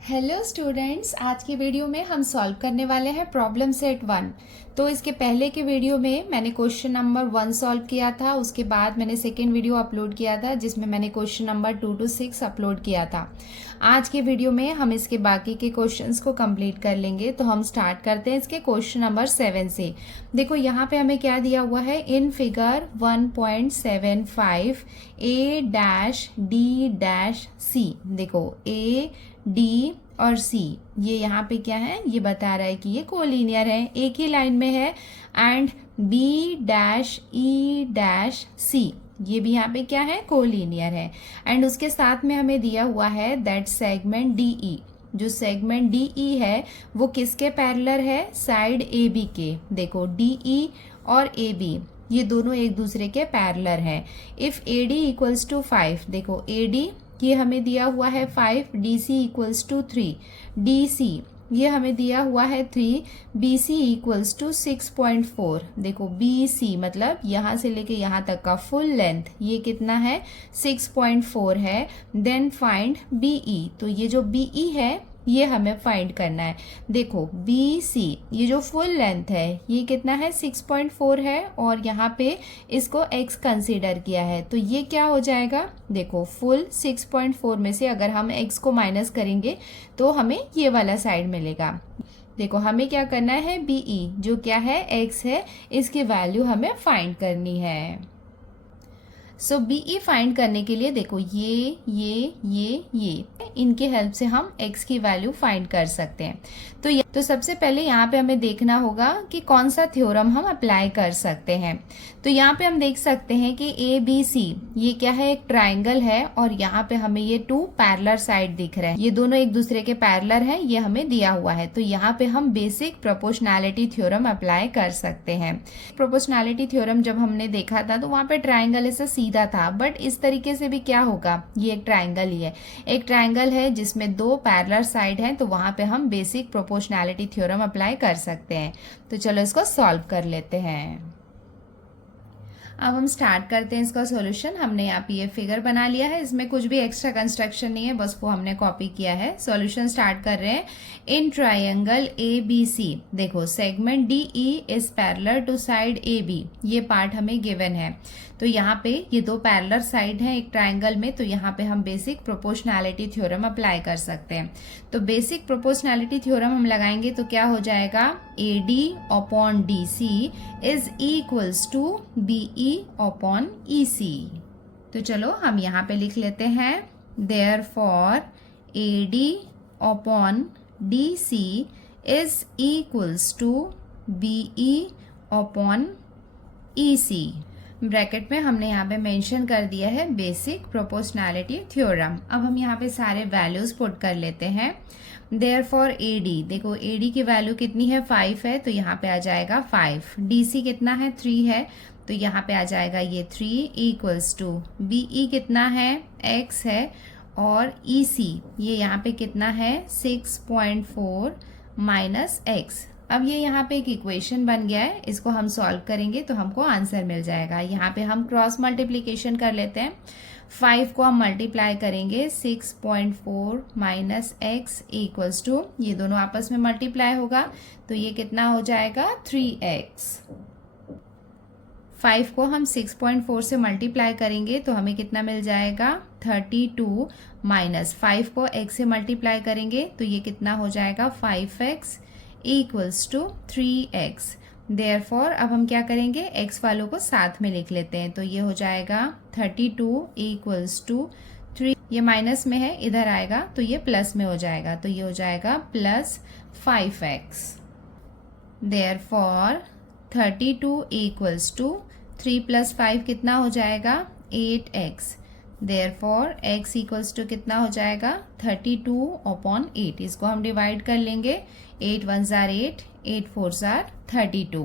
Hello students, आज की video में हम सॉल्व करने वाले हैं प्रॉब्लम सेट 1। तो इसके पहले के वीडियो में मैंने क्वेश्चन नंबर 1 सॉल्व किया था। उसके बाद मैंने सेकेंड वीडियो अपलोड किया था जिसमें मैंने क्वेश्चन नंबर 2 to 6 अपलोड किया था। आज के वीडियो में हम इसके बाकी के क्वेश्चंस को कंप्लीट कर लेंगे। तो हम स्टार्ट करते हैं इसके क्वेश्चन नंबर 7 से। देखो यहाँ पे हमें क्या दिया हुआ है, in figure 1.75 A dash D dash C. देखो ए डी और सी ये यहाँ पे क्या है, ये बता रहा है कि ये कोलिनियर है, एक ही लाइन में है। And B dash E dash C ये भी यहाँ पे क्या है, कोलिनियर है। एंड उसके साथ में हमें दिया हुआ है दैट सेगमेंट डी ई। जो सेगमेंट डी ई है वो किसके पैरेलल है, साइड ए बी के। देखो डी ई और ए बी ये दोनों एक दूसरे के पैरेलल हैं। If A D equals to 5, देखो ए डी ये हमें दिया हुआ है 5, D C equals to 3, D C ये हमें दिया हुआ है 3, बी सी इक्वल्स टू 6.4। देखो बी सी मतलब यहाँ से लेके यहाँ तक का फुल लेंथ ये कितना है, 6.4 है। देन फाइंड बी ई, तो ये जो बी ई है ये हमें फाइंड करना है। देखो बी सी ये जो फुल लेंथ है ये कितना है, 6.4 है, और यहाँ पे इसको x कंसीडर किया है। तो ये क्या हो जाएगा, देखो फुल 6.4 में से अगर हम x को माइनस करेंगे तो हमें ये वाला साइड मिलेगा। देखो हमें क्या करना है, बी ई जो क्या है x है, इसकी वैल्यू हमें फाइंड करनी है। सो बी ई फाइंड करने के लिए देखो ये इनके हेल्प से हम x की वैल्यू फाइंड कर सकते हैं। तो सबसे पहले यहाँ पे हमें देखना होगा कि कौन सा थ्योरम हम अप्लाई कर सकते हैं। तो यहाँ पे हम देख सकते हैं कि ए बी सी ये क्या है, एक ट्राइंगल है, और यहाँ पे हमें ये 2 पैरेलल साइड दिख रहे हैं। ये दोनों एक दूसरे के पैरेलल हैं, ये हमें दिया हुआ है। तो यहाँ पे हम बेसिक प्रोपोर्शनैलिटी थ्योरम अप्लाई कर सकते हैं। प्रोपोर्शनैलिटी थ्योरम जब हमने देखा था तो वहाँ पे ट्राइंगल ऐसा सीधा था, बट इस तरीके से भी क्या होगा, ये एक ट्राइंगल ही है। एक ट्राइंगल है जिसमें 2 पैरेलल साइड हैं, तो वहाँ पे हम बेसिक प्रोपोर्शनैलिटी थ्योरम अप्लाई कर सकते हैं। तो चलो इसको सॉल्व कर लेते हैं। अब हम स्टार्ट करते हैं इसका सॉल्यूशन। हमने यहाँ पे ये फिगर बना लिया है, इसमें कुछ भी एक्स्ट्रा कंस्ट्रक्शन नहीं है, बस वो हमने कॉपी किया है। सॉल्यूशन स्टार्ट कर रहे हैं। In triangle A B C, देखो segment D E is parallel to side A B, ये पार्ट हमें गिवन है। तो यहाँ पे ये 2 पैरेलल साइड हैं एक ट्राइंगल में, तो यहाँ पे हम बेसिक प्रोपोर्शनैलिटी थ्योरम अप्लाई कर सकते हैं। तो बेसिक प्रोपोर्शनैलिटी थ्योरम हम लगाएंगे तो क्या हो जाएगा, A D upon D C is equals to B E upon E C. तो चलो हम यहाँ पे लिख लेते हैं, therefore A D upon D C is equals to B E upon E C. Bracket में हमने यहाँ पे मेंशन कर दिया है बेसिक प्रोपोर्शनैलिटी थ्योरम। अब हम यहाँ पे सारे वैल्यूज पुट कर लेते हैं। देयर फॉर ए डी, देखो ए डी की वैल्यू कितनी है, 5 है, तो यहाँ पे आ जाएगा 5। डी सी कितना है, 3 है, तो यहाँ पे आ जाएगा ये 3 इक्वल्स टू बी ई कितना है, x है, और ई सी ये यहाँ पे कितना है, 6.4 माइनस एक्स। अब ये यहाँ पे एक इक्वेशन बन गया है, इसको हम सॉल्व करेंगे तो हमको आंसर मिल जाएगा। यहाँ पे हम क्रॉस मल्टीप्लिकेशन कर लेते हैं। 5 को हम मल्टीप्लाई करेंगे 6.4 माइनस एक्स इक्वल्स टू, ये दोनों आपस में मल्टीप्लाई होगा तो ये कितना हो जाएगा, 3x। 5 को हम 6.4 से मल्टीप्लाई करेंगे तो हमें कितना मिल जाएगा, 32, माइनस 5 को x से मल्टीप्लाई करेंगे तो ये कितना हो जाएगा, 5x equals to 3x। Therefore अब हम क्या करेंगे, x वालों को साथ में लिख लेते हैं, तो ये हो जाएगा 32 इक्वल्स टू 3, ये माइनस में है इधर आएगा तो ये प्लस में हो जाएगा, तो ये हो जाएगा plus 5x। Therefore 32 equals to 3 plus 5 कितना हो जाएगा, 8x। Therefore x equals to कितना हो जाएगा, 32 अपॉन 8। इसको हम डिवाइड कर लेंगे, 8 1 जार 8, 8 4 जार 32।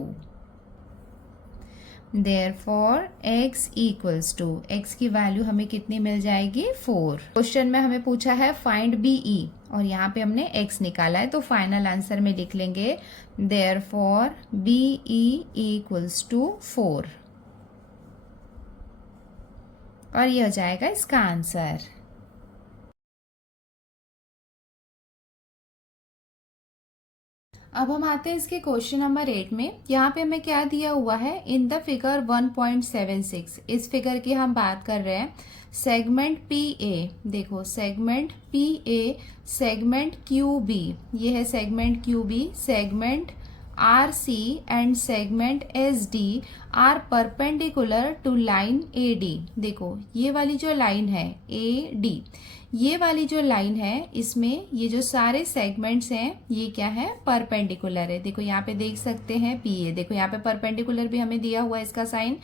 Therefore x equals to, x की वैल्यू हमें कितनी मिल जाएगी, 4। क्वेश्चन में हमें पूछा है फाइंड बी ई, और यहाँ पे हमने x निकाला है, तो फाइनल आंसर में लिख लेंगे therefore B E equals to 4, और ये हो जाएगा इसका आंसर। अब हम आते हैं इसके क्वेश्चन नंबर 8 में। यहाँ पे हमें क्या दिया हुआ है, इन द फिगर 1.76, इस फिगर की हम बात कर रहे हैं। सेगमेंट पी ए, देखो segment P A, segment Q B, ये है segment Q B, segment R C and segment S D are perpendicular to line A D. देखो ये वाली जो लाइन है ए डी, ये वाली जो लाइन है इसमें ये जो सारे सेगमेंट्स हैं ये क्या है, परपेंडिकुलर है। देखो यहाँ पे देख सकते हैं पी ए, देखो यहाँ पे परपेंडिकुलर भी हमें दिया हुआ है इसका sign,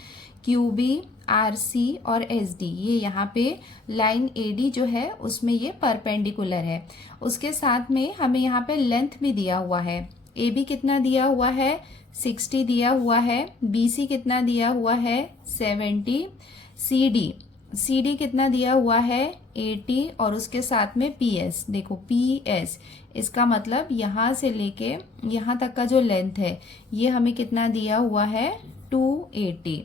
Q B, R C और एस डी, ये यहाँ पे लाइन ए डी जो है उसमें ये परपेंडिकुलर है। उसके साथ में हमें यहाँ पे लेंथ भी दिया हुआ है, ए बी कितना दिया हुआ है 60 दिया हुआ है, बी सी कितना दिया हुआ है 70, सी डी कितना दिया हुआ है 80 और उसके साथ में पी एस, देखो पी एस इसका मतलब यहाँ से लेके यहाँ तक का जो लेंथ है ये हमें कितना दिया हुआ है 280।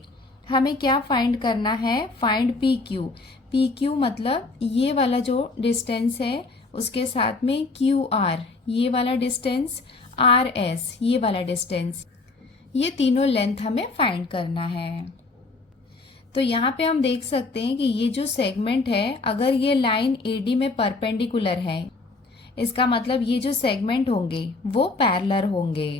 हमें क्या फाइंड करना है, find P Q. P Q मतलब ये वाला जो डिस्टेंस है उसके साथ में क्यू आर ये वाला डिस्टेंस, आर एस ये वाला डिस्टेंस, ये तीनों लेंथ हमें फाइंड करना है। तो यहाँ पे हम देख सकते हैं कि ये जो सेगमेंट है अगर ये लाइन एडी में परपेंडिकुलर है, इसका मतलब ये जो सेगमेंट होंगे वो पैरेलल होंगे।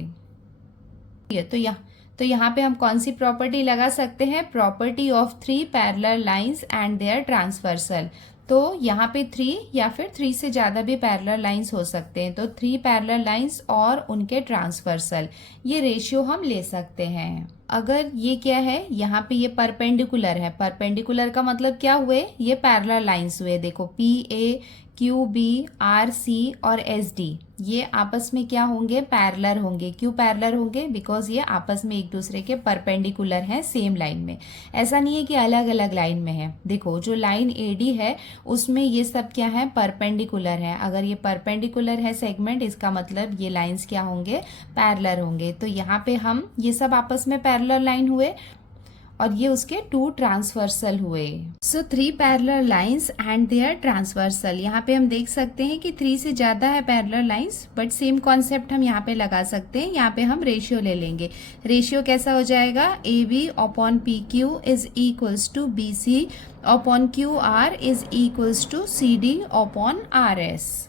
तो यहाँ पे हम कौन सी प्रॉपर्टी लगा सकते हैं, property of 3 parallel lines and their transversal. तो यहाँ पे 3 या फिर 3 से ज़्यादा भी पैरेलल लाइंस हो सकते हैं, तो 3 पैरेलल लाइंस और उनके ट्रांसवर्सल, ये रेशियो हम ले सकते हैं। अगर ये क्या है, यहाँ पे ये परपेंडिकुलर है, परपेंडिकुलर का मतलब क्या हुए, ये पैरेलल लाइंस हुए। देखो P A, Q B, R C और एस डी ये आपस में क्या होंगे, पैरेलल होंगे। क्यों पैरेलल होंगे, बिकॉज ये आपस में एक दूसरे के परपेंडिकुलर हैं सेम लाइन में। ऐसा नहीं है कि अलग अलग लाइन में है। देखो जो लाइन ए डी है उसमें ये सब क्या है, परपेंडिकुलर है। अगर ये परपेंडिकुलर है सेगमेंट, इसका मतलब ये लाइंस क्या होंगे, पैरेलल होंगे। तो यहाँ पे हम ये सब आपस में पैरेलल लाइन हुए और ये उसके 2 ट्रांसवर्सल हुए। So 3 parallel lines and their transversal. यहाँ पे हम देख सकते हैं कि 3 से ज्यादा है parallel lines, but same concept हम यहाँ पे लगा सकते हैं। यहाँ पे हम रेशियो ले लेंगे। रेशियो कैसा हो जाएगा, A B upon P Q is equals to B C upon Q R is equals to C D upon R S.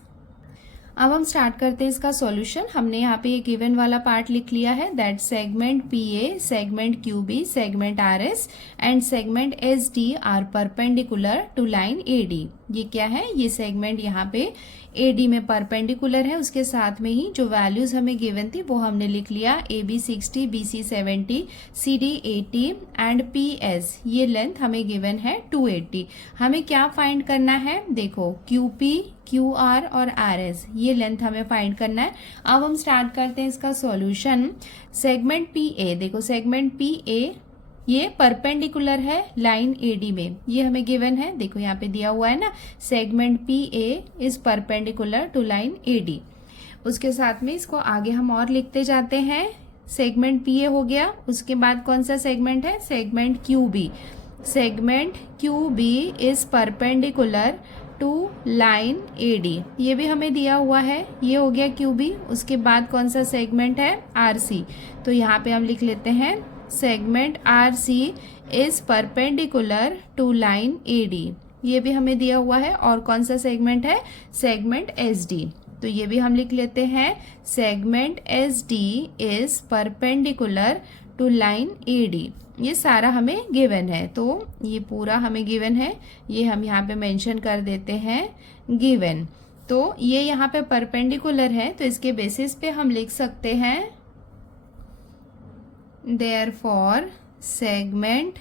अब हम स्टार्ट करते हैं इसका सॉल्यूशन। हमने यहाँ पे ये गिवन वाला पार्ट लिख लिया है, that segment P A, segment Q B, segment R S and segment S D are perpendicular to line A D. ये क्या है, ये सेगमेंट यहाँ पे ए डी में परपेंडिकुलर है। उसके साथ में ही जो वैल्यूज हमें गिवन थी वो हमने लिख लिया, A B 60, B C 70, C D 80 and P S ये लेंथ हमें गिवन है 280। हमें क्या फाइंड करना है, देखो क्यू पी, क्यू आर और आर एस ये लेंथ हमें फाइंड करना है। अब हम स्टार्ट करते हैं इसका सॉल्यूशन। सेगमेंट पी ए, देखो सेगमेंट पी ए ये परपेंडिकुलर है लाइन ए डी में, ये हमें गिवन है। देखो यहाँ पे दिया हुआ है ना, segment P A is perpendicular to line A D. उसके साथ में इसको आगे हम और लिखते जाते हैं। सेगमेंट पी ए हो गया, उसके बाद कौन सा सेगमेंट है, segment Q B. Segment Q B is perpendicular to line A D, ये भी हमें दिया हुआ है, ये हो गया क्यू बी। उसके बाद कौन सा सेगमेंट है, आर सी। तो यहाँ पे हम लिख लेते हैं segment R C is perpendicular to line A D, ये भी हमें दिया हुआ है। और कौन सा सेगमेंट है, सेगमेंट एस डी, तो ये भी हम लिख लेते हैं segment S D is perpendicular to line A D. ये सारा हमें गिवन है, तो ये पूरा हमें गिवन है, ये हम यहाँ पे मेंशन कर देते हैं गिवन। तो ये यहाँ पे परपेंडिकुलर है, तो इसके बेसिस पे हम लिख सकते हैं देयरफॉर सेगमेंट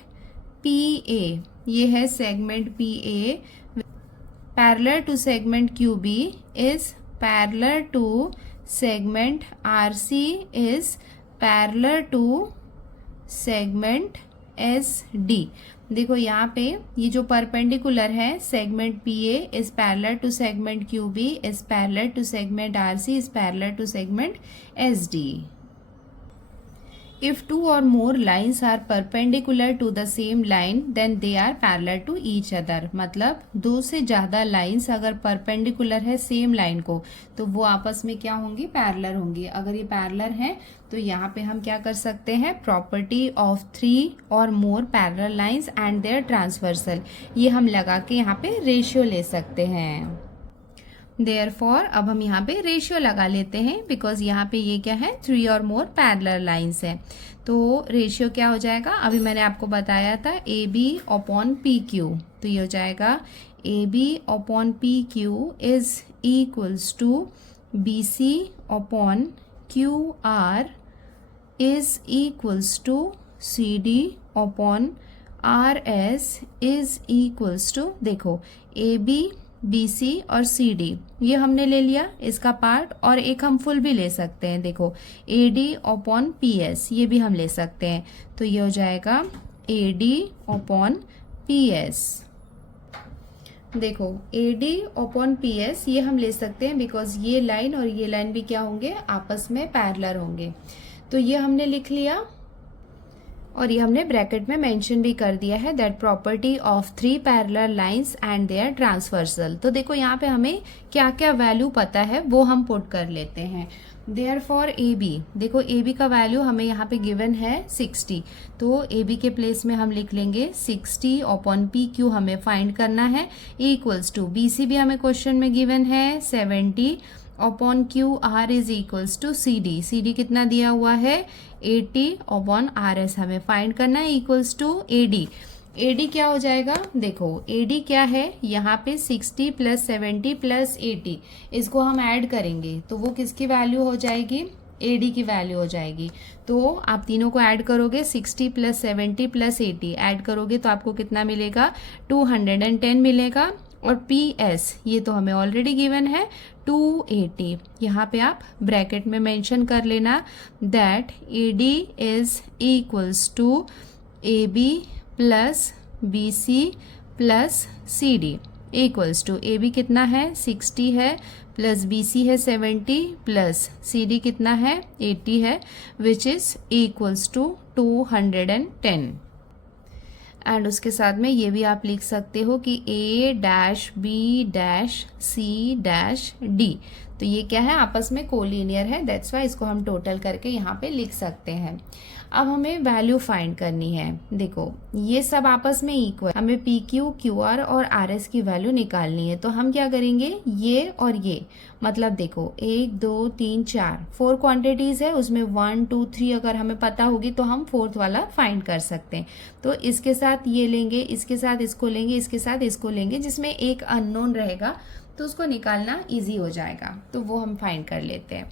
पी ए, ये है segment P A parallel to segment Q B is parallel to segment R C is parallel to segment S D. देखो यहाँ पे ये जो परपेंडिकुलर है, segment P A is parallel to segment Q B is parallel to segment R C is parallel to segment S D. If two or more lines are perpendicular to the same line, then they are parallel to each other. मतलब दो से ज़्यादा lines अगर perpendicular है same line को, तो वो आपस में क्या होंगी, पैरेलल होंगी. अगर ये पैरेलल हैं तो यहाँ पे हम क्या कर सकते हैं, प्रॉपर्टी ऑफ थ्री और more parallel lines and their transversal, ये हम लगा के यहाँ पे रेशियो ले सकते हैं. देयरफॉर अब हम यहाँ पे रेशियो लगा लेते हैं, बिकॉज यहाँ पे ये क्या है, थ्री और मोर पैरेलल लाइन्स है. तो रेशियो क्या हो जाएगा, अभी मैंने आपको बताया था A B upon P Q. तो ये हो जाएगा A B upon P Q is equals to B C upon Q R is equals to C D upon R S is equals to, देखो ए बी बी सी और सी D ये हमने ले लिया इसका पार्ट, और एक हम फुल भी ले सकते हैं. देखो A D upon P S ये भी हम ले सकते हैं. तो ये हो जाएगा A D upon P S. देखो A D upon P S ये हम ले सकते हैं बिकॉज ये लाइन और ये लाइन भी क्या होंगे, आपस में पैरेलल होंगे. तो ये हमने लिख लिया, और ये हमने ब्रैकेट में मेंशन भी कर दिया है, that property of three parallel lines and their transversal. तो देखो यहाँ पे हमें क्या क्या वैल्यू पता है वो हम पुट कर लेते हैं. देयर फॉर ए बी, देखो ए बी का वैल्यू हमें यहाँ पे गिवन है 60. तो ए बी के प्लेस में हम लिख लेंगे 60 अपॉन पी क्यू हमें फाइंड करना है, इक्वल्स टू बी सी भी हमें क्वेश्चन में गिवन है 70 upon Q R is equals to C D. C D कितना दिया हुआ है 80 अपॉन आर एस हमें फाइंड करना है, equals to A D. A D क्या हो जाएगा, देखो ए डी क्या है, यहाँ पे 60 प्लस 70 प्लस 80 इसको हम ऐड करेंगे तो वो किसकी वैल्यू हो जाएगी, ए डी की वैल्यू हो जाएगी. तो आप तीनों को ऐड करोगे, 60 प्लस 70 प्लस 80 ऐड करोगे तो आपको कितना मिलेगा, 210 मिलेगा. और पी एस ये तो हमें ऑलरेडी गिवन है 280. यहाँ पे आप ब्रैकेट में मेंशन कर लेना that A D is equals to A B plus B C plus C D equals to A B कितना है 60 है, प्लस बी सी है 70 प्लस सी डी कितना है 80 है, which is equals to 210. And उसके साथ में ये भी आप लिख सकते हो कि A dash B dash C dash D. तो ये क्या है, आपस में कोलिनियर है, दैट्स वाई इसको हम टोटल करके यहाँ पे लिख सकते हैं. अब हमें वैल्यू फाइंड करनी है. देखो ये सब आपस में इक्वल, हमें पी क्यू क्यू आर और आर एस की वैल्यू निकालनी है. तो हम क्या करेंगे, ये और ये, मतलब देखो 1 2 3 4 4 क्वांटिटीज है, उसमें 1 2 3 अगर हमें पता होगी तो हम फोर्थ वाला फाइंड कर सकते हैं. तो इसके साथ ये लेंगे, इसके साथ इसको लेंगे, इसके साथ इसको लेंगे, जिसमें एक अननोन रहेगा तो उसको निकालना इजी हो जाएगा, तो वो हम फाइंड कर लेते हैं.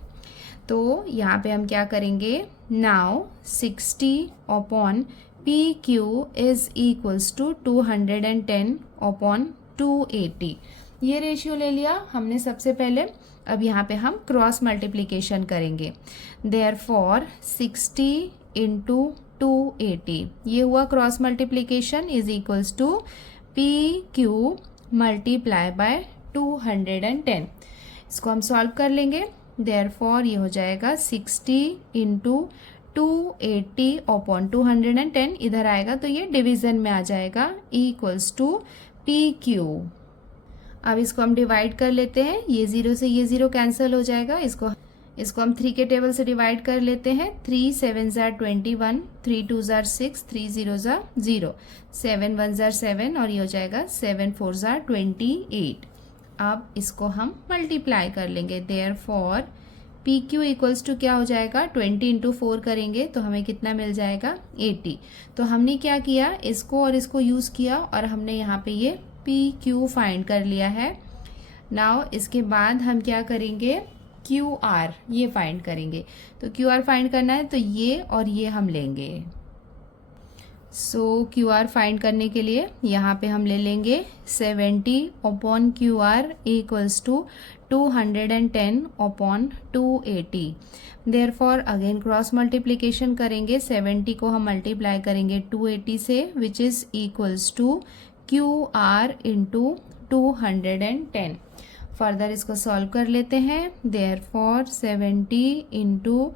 तो यहाँ पे हम क्या करेंगे, now 60 upon P Q is equals to 210 upon 280. ये रेशियो ले लिया हमने सबसे पहले. अब यहाँ पे हम क्रॉस मल्टीप्लिकेशन करेंगे. देयरफॉर 60 इंटू 280 ये हुआ cross multiplication is equals to P Q multiply by 210. इसको हम सॉल्व कर लेंगे. देयरफॉर ये हो जाएगा 60 इंटू 280 अपॉन 210 इधर आएगा तो ये डिवीजन में आ जाएगा, इक्वल्स टू पी क्यू. अब इसको हम डिवाइड कर लेते हैं, ये 0 से ये 0 कैंसिल हो जाएगा. इसको हम 3 के टेबल से डिवाइड कर लेते हैं. 3 7 जार 21, 3 2 जार 6, 3 0 जार 0, 7 1 जार 7 और ये हो जाएगा 7 4 जार 28. अब इसको हम मल्टीप्लाई कर लेंगे. Therefore P Q equals to क्या हो जाएगा, 20 इंटू 4 करेंगे तो हमें कितना मिल जाएगा 80. तो हमने क्या किया, इसको और इसको यूज़ किया और हमने यहाँ पे ये पी क्यू फाइंड कर लिया है. नाउ इसके बाद हम क्या करेंगे, क्यू आर ये फाइंड करेंगे. तो क्यू आर फाइंड करना है तो ये और ये हम लेंगे. सो क्यू आर फाइंड करने के लिए यहाँ पे हम ले लेंगे 70 upon Q R equals to 210 upon 280. Therefore again cross multiplication करेंगे. 70 को हम मल्टीप्लाई करेंगे 280 से, which is equals to Q R into 210. Further इसको सॉल्व कर लेते हैं. देयरफॉर 70 इंटू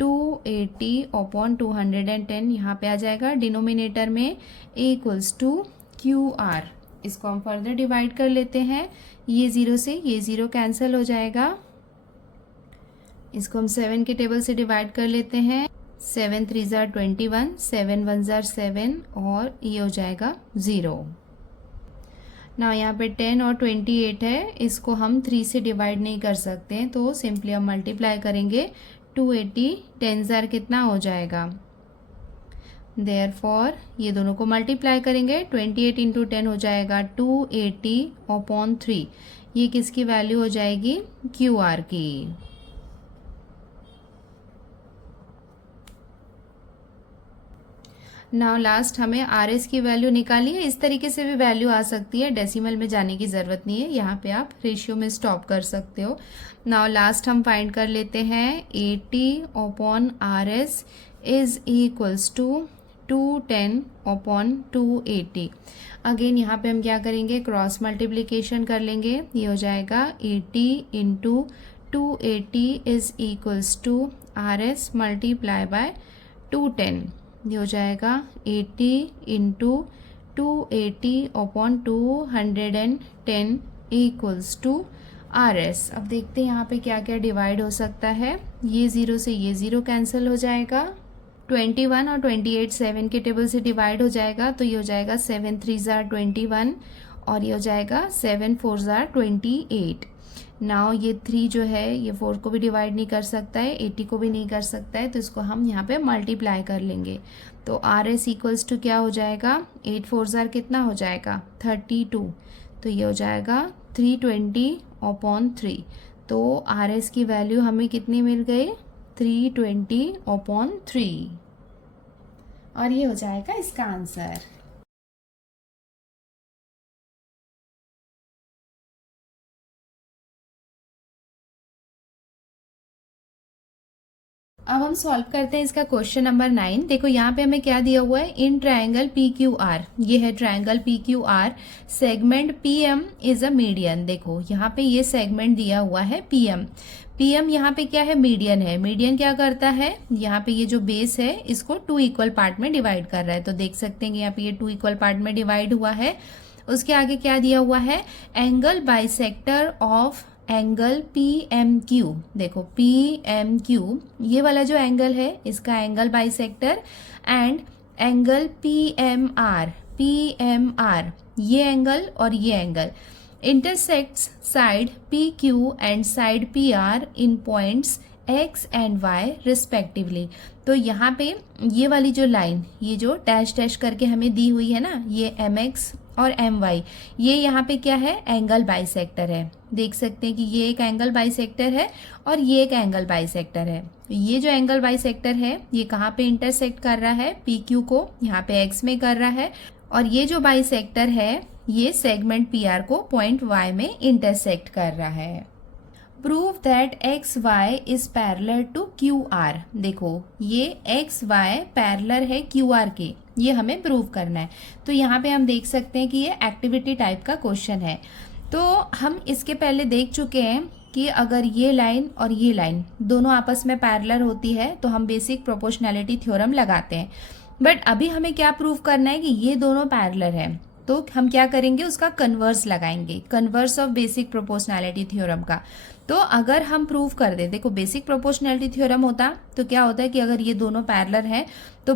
280 अपॉन 210 यहाँ पे आ जाएगा। डिनोमिनेटर में A इक्वल्स टू QR। इसको हम फर्दर डिवाइड कर लेते हैं। ये 0 से ये 0 कैंसिल हो जाएगा। इसको हम 7 के टेबल से डिवाइड कर लेते हैं। 7 3 ज़ार 21, 7 1 ज़ार 7 और ये हो जाएगा 0। ना यहाँ पे 10 और 28 है, इसको हम 3 से डिवाइड नहीं कर सकते हैं, तो सिंपली हम मल्टीप्लाई करेंगे। 280 10 ज़ार कितना हो जाएगा, देयरफॉर ये दोनों को मल्टीप्लाई करेंगे। 28 इंटू 10 हो जाएगा 280 अपॉन 3। ये किसकी वैल्यू हो जाएगी, QR की। नाउ लास्ट हमें RS की वैल्यू निकाली है। इस तरीके से भी वैल्यू आ सकती है, डेसिमल में जाने की ज़रूरत नहीं है, यहाँ पे आप रेशियो में स्टॉप कर सकते हो। नाउ लास्ट हम फाइंड कर लेते हैं 80 upon RS is equals to 210 upon 280। Again यहाँ पे हम क्या करेंगे, क्रॉस मल्टीप्लिकेशन कर लेंगे। ये हो जाएगा 80 into 280 is equals to RS multiply by 210। ये हो जाएगा 80 into 280 upon 210 equals to RS। अब देखते हैं यहाँ पे क्या क्या डिवाइड हो सकता है। ये 0 से ये 0 कैंसिल हो जाएगा। 21 और 28 7 के टेबल से डिवाइड हो जाएगा, तो ये हो जाएगा 7 3 ज़ार 21 और ये हो जाएगा 7 4 ज़ार 28। नाउ ये 3 जो है ये 4 को भी डिवाइड नहीं कर सकता है, 80 को भी नहीं कर सकता है, तो इसको हम यहाँ पे मल्टीप्लाई कर लेंगे। तो RS इक्वल्स टू क्या हो जाएगा, 8 4 ज़ार कितना हो जाएगा 32, तो ये हो जाएगा 320 अपॉन 3। तो RS की वैल्यू हमें कितनी मिल गई, 320 अपॉन 3, और ये हो जाएगा इसका आंसर। अब हम सॉल्व करते हैं इसका क्वेश्चन नंबर 9। देखो यहाँ पे हमें क्या दिया हुआ है, इन ट्रायंगल PQR, ये है triangle PQR, segment PM is a median. देखो यहाँ पे ये सेगमेंट दिया हुआ है PM यहाँ पे क्या है, मीडियन है। मीडियन क्या करता है, यहाँ पे ये जो बेस है इसको 2 इक्वल पार्ट में डिवाइड कर रहा है। तो देख सकते हैं यहाँ पे ये 2 इक्वल पार्ट में डिवाइड हुआ है। उसके आगे क्या दिया हुआ है, angle bisector of angle PMQ। देखो PMQ ये वाला जो एंगल है इसका angle bisector, and angle PMR ये एंगल और ये angle intersects side PQ and side PR in points X and Y respectively. तो यहाँ पे ये वाली जो लाइन, ये जो डैश डैश करके हमें दी हुई है ना, ये MX और MY, ये यहाँ पे क्या है, एंगल बाइसेक्टर है। देख सकते हैं कि ये एक एंगल बाइसेक्टर है और ये एक एंगल बाइसेक्टर है। ये जो एंगल बाइसेक्टर है ये कहाँ पे इंटरसेक्ट कर रहा है, PQ को यहाँ पे X में कर रहा है, और ये जो बाइसेक्टर है ये सेगमेंट PR को पॉइंट Y में इंटरसेक्ट कर रहा है। Prove that XY is parallel to QR। देखो ये XY पैरेलल है QR के, ये हमें प्रूव करना है। तो यहाँ पे हम देख सकते हैं कि ये एक्टिविटी टाइप का क्वेश्चन है। तो हम इसके पहले देख चुके हैं कि अगर ये लाइन और ये लाइन दोनों आपस में पैरेलल होती है तो हम बेसिक प्रोपोर्शनैलिटी थ्योरम लगाते हैं। बट अभी हमें क्या प्रूव करना है कि ये दोनों पैरेलल है, तो हम क्या करेंगे, उसका कन्वर्स लगाएंगे, converse of basic proportionality theorem का। तो अगर हम प्रूव कर दे, देखो बेसिक प्रोपोर्शनैलिटी थ्योरम होता तो क्या होता है कि अगर ये दोनों पैरेलल हैं तो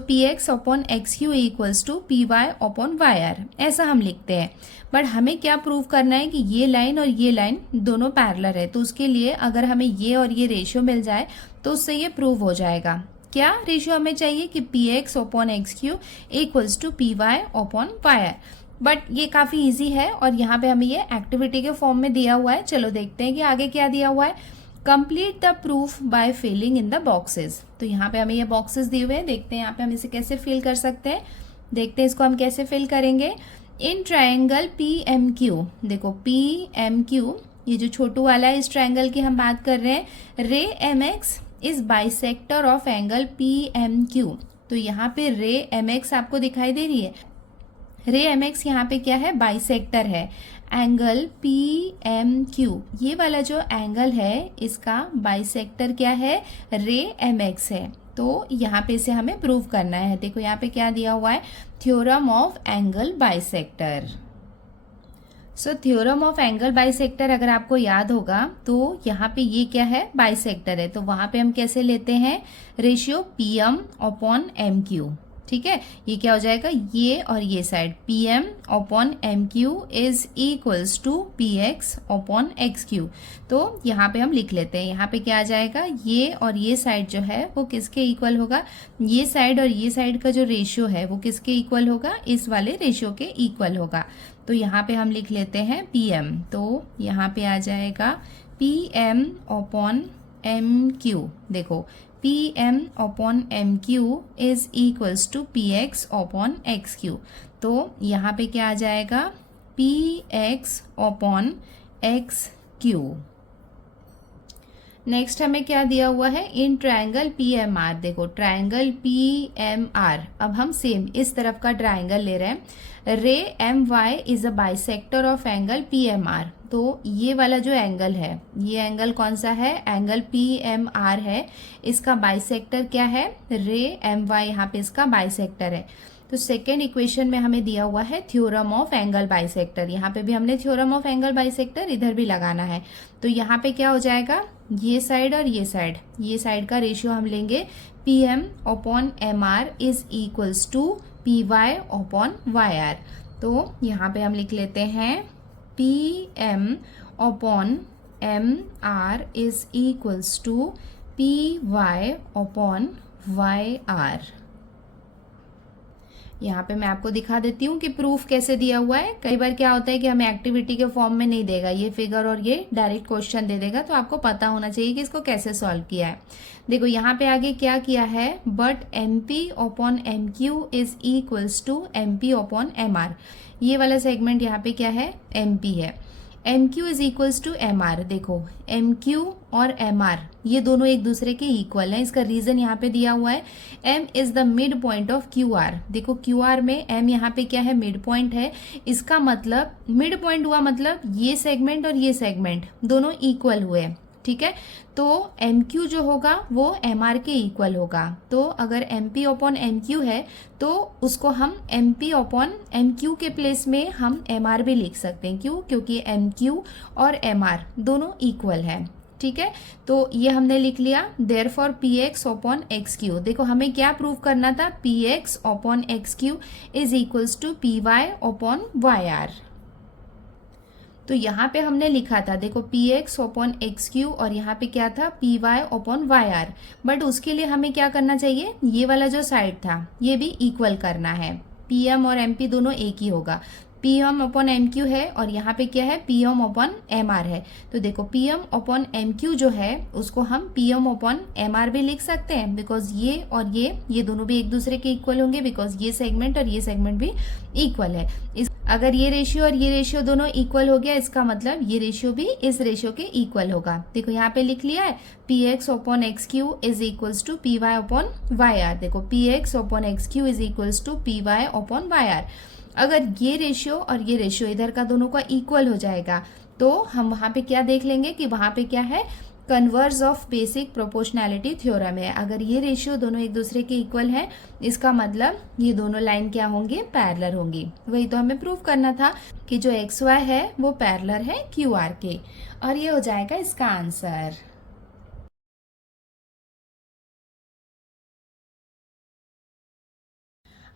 PX upon XQ equals to PY upon YR, ऐसा हम लिखते हैं। बट हमें क्या प्रूव करना है कि ये लाइन और ये लाइन दोनों पैरेलल है, तो उसके लिए अगर हमें ये और ये रेशियो मिल जाए तो उससे ये प्रूव हो जाएगा। क्या रेशियो हमें चाहिए कि PX upon XQ equals to PY upon YR। But ये काफ़ी इजी है और यहाँ पे हमें ये एक्टिविटी के फॉर्म में दिया हुआ है। चलो देखते हैं कि आगे क्या दिया हुआ है। Complete the proof by filling in the boxes. तो यहाँ पे हमें ये बॉक्सेस दिए हुए हैं, देखते हैं यहाँ पे हम इसे कैसे फिल कर सकते हैं। देखते हैं इसको हम कैसे फिल करेंगे। इन ट्रायंगल PMQ, देखो PMQ ये जो छोटू वाला है, इस ट्रायंगल की हम बात कर रहे हैं। रे MX is bisector of angle PMQ। तो यहाँ पे रे MX आपको दिखाई दे रही है। रे MX यहाँ पे क्या है, बाइसेक्टर है। एंगल पी एम क्यू, ये वाला जो एंगल है इसका बाइसेक्टर क्या है, रे एम एक्स है। तो यहाँ पे इसे हमें प्रूव करना है। देखो यहाँ पे क्या दिया हुआ है, theorem of angle bisector. So theorem of angle bisector अगर आपको याद होगा तो यहाँ पे ये क्या है, बाइसेक्टर है, तो वहां पे हम कैसे लेते हैं, ratio P M upon M Q. ठीक है, ये क्या हो जाएगा, ये और ये side P M upon M Q is equals to P X upon X Q. तो यहाँ पे हम लिख लेते हैं, यहाँ पे क्या आ जाएगा, ये और ये साइड जो है वो किसके इक्वल होगा, ये साइड और ये साइड का जो रेशियो है वो किसके इक्वल होगा, इस वाले रेशियो के इक्वल होगा। तो यहाँ पे हम लिख लेते हैं पी एम, तो यहाँ पे आ जाएगा P M upon M Q. देखो P M upon M Q is equals to P X upon X Q. तो यहाँ पे क्या आ जाएगा, P X upon X Q. Next हमें क्या दिया हुआ है, in triangle P M R. देखो ट्रायंगल पी एम आर, अब हम सेम इस तरफ का ट्रायंगल ले रहे हैं। Ray M Y is a bisector of angle P M R. तो ये वाला जो एंगल है, ये एंगल कौन सा है, एंगल पी एम आर है, इसका बाइसेक्टर क्या है, रे एम वाई, यहाँ पे इसका बाइसेक्टर है। तो सेकेंड इक्वेशन में हमें दिया हुआ है थ्योरम ऑफ एंगल बाइसेक्टर। यहाँ पे भी हमने थ्योरम ऑफ एंगल बाइसेक्टर इधर भी लगाना है। तो यहाँ पे क्या हो जाएगा, ये साइड और ये साइड का रेशियो हम लेंगे P M upon M R is equals to P Y upon Y R. तो यहाँ पे हम लिख लेते हैं P M upon M R is equals to P Y upon Y R. यहाँ पे मैं आपको दिखा देती हूँ कि प्रूफ कैसे दिया हुआ है। कई बार क्या होता है कि हमें एक्टिविटी के फॉर्म में नहीं देगा, ये फिगर और ये डायरेक्ट क्वेश्चन दे देगा, तो आपको पता होना चाहिए कि इसको कैसे सॉल्व किया है। देखो यहाँ पे आगे क्या किया है, but M P upon M Q is equals to M P upon M R. ये वाला सेगमेंट यहाँ पे क्या है, एम पी है। M Q is equals to M R. देखो एम क्यू और एम आर ये दोनों एक दूसरे के इक्वल हैं। इसका रीजन यहाँ पे दिया हुआ है, M is the mid point of Q R. देखो क्यू आर में एम यहाँ पे क्या है, मिड पॉइंट है। इसका मतलब मिड पॉइंट हुआ मतलब ये सेगमेंट और ये सेगमेंट दोनों इक्वल हुए। ठीक है, तो एम क्यू जो होगा वो एम आर के इक्वल होगा। तो अगर M P upon M Q है तो उसको हम M P upon M Q के प्लेस में हम एम आर भी लिख सकते हैं। क्यों, क्योंकि एम क्यू और एम आर दोनों इक्वल है। ठीक है, तो ये हमने लिख लिया, therefore P X upon X Q. देखो हमें क्या प्रूव करना था, P X upon X Q is equals to P Y upon Y R. तो यहाँ पे हमने लिखा था, देखो P X upon X Q और यहाँ पे क्या था, P Y upon Y R. But उसके लिए हमें क्या करना चाहिए, ये वाला जो साइड था ये भी इक्वल करना है। पी एम और एम पी दोनों एक ही होगा। P M upon M Q है और यहाँ पे क्या है, P M upon M R है। तो देखो P M upon M Q जो है उसको हम P M upon M R भी लिख सकते हैं, बिकॉज ये और ये दोनों भी एक दूसरे के इक्वल होंगे, बिकॉज ये सेगमेंट और ये सेगमेंट भी इक्वल है। अगर ये रेशियो और ये रेशियो दोनों इक्वल हो गया, इसका मतलब ये रेशियो भी इस रेशियो के इक्वल होगा। देखो यहाँ पे लिख लिया है, P X upon X Q is equals to P Y upon Y R. देखो P X upon X Q is equals to P Y upon Y R. अगर ये रेशियो और ये रेशियो इधर का दोनों का इक्वल हो जाएगा तो हम वहां पे क्या देख लेंगे कि वहां पे क्या है, converse of basic proportionality theorem है। अगर ये रेशियो दोनों एक दूसरे के इक्वल है, इसका मतलब ये दोनों लाइन क्या होंगे, पैरेलल होंगी। वही तो हमें प्रूव करना था कि जो एक्स वाई है वो पैरेलल है क्यू आर के, और ये हो जाएगा इसका आंसर।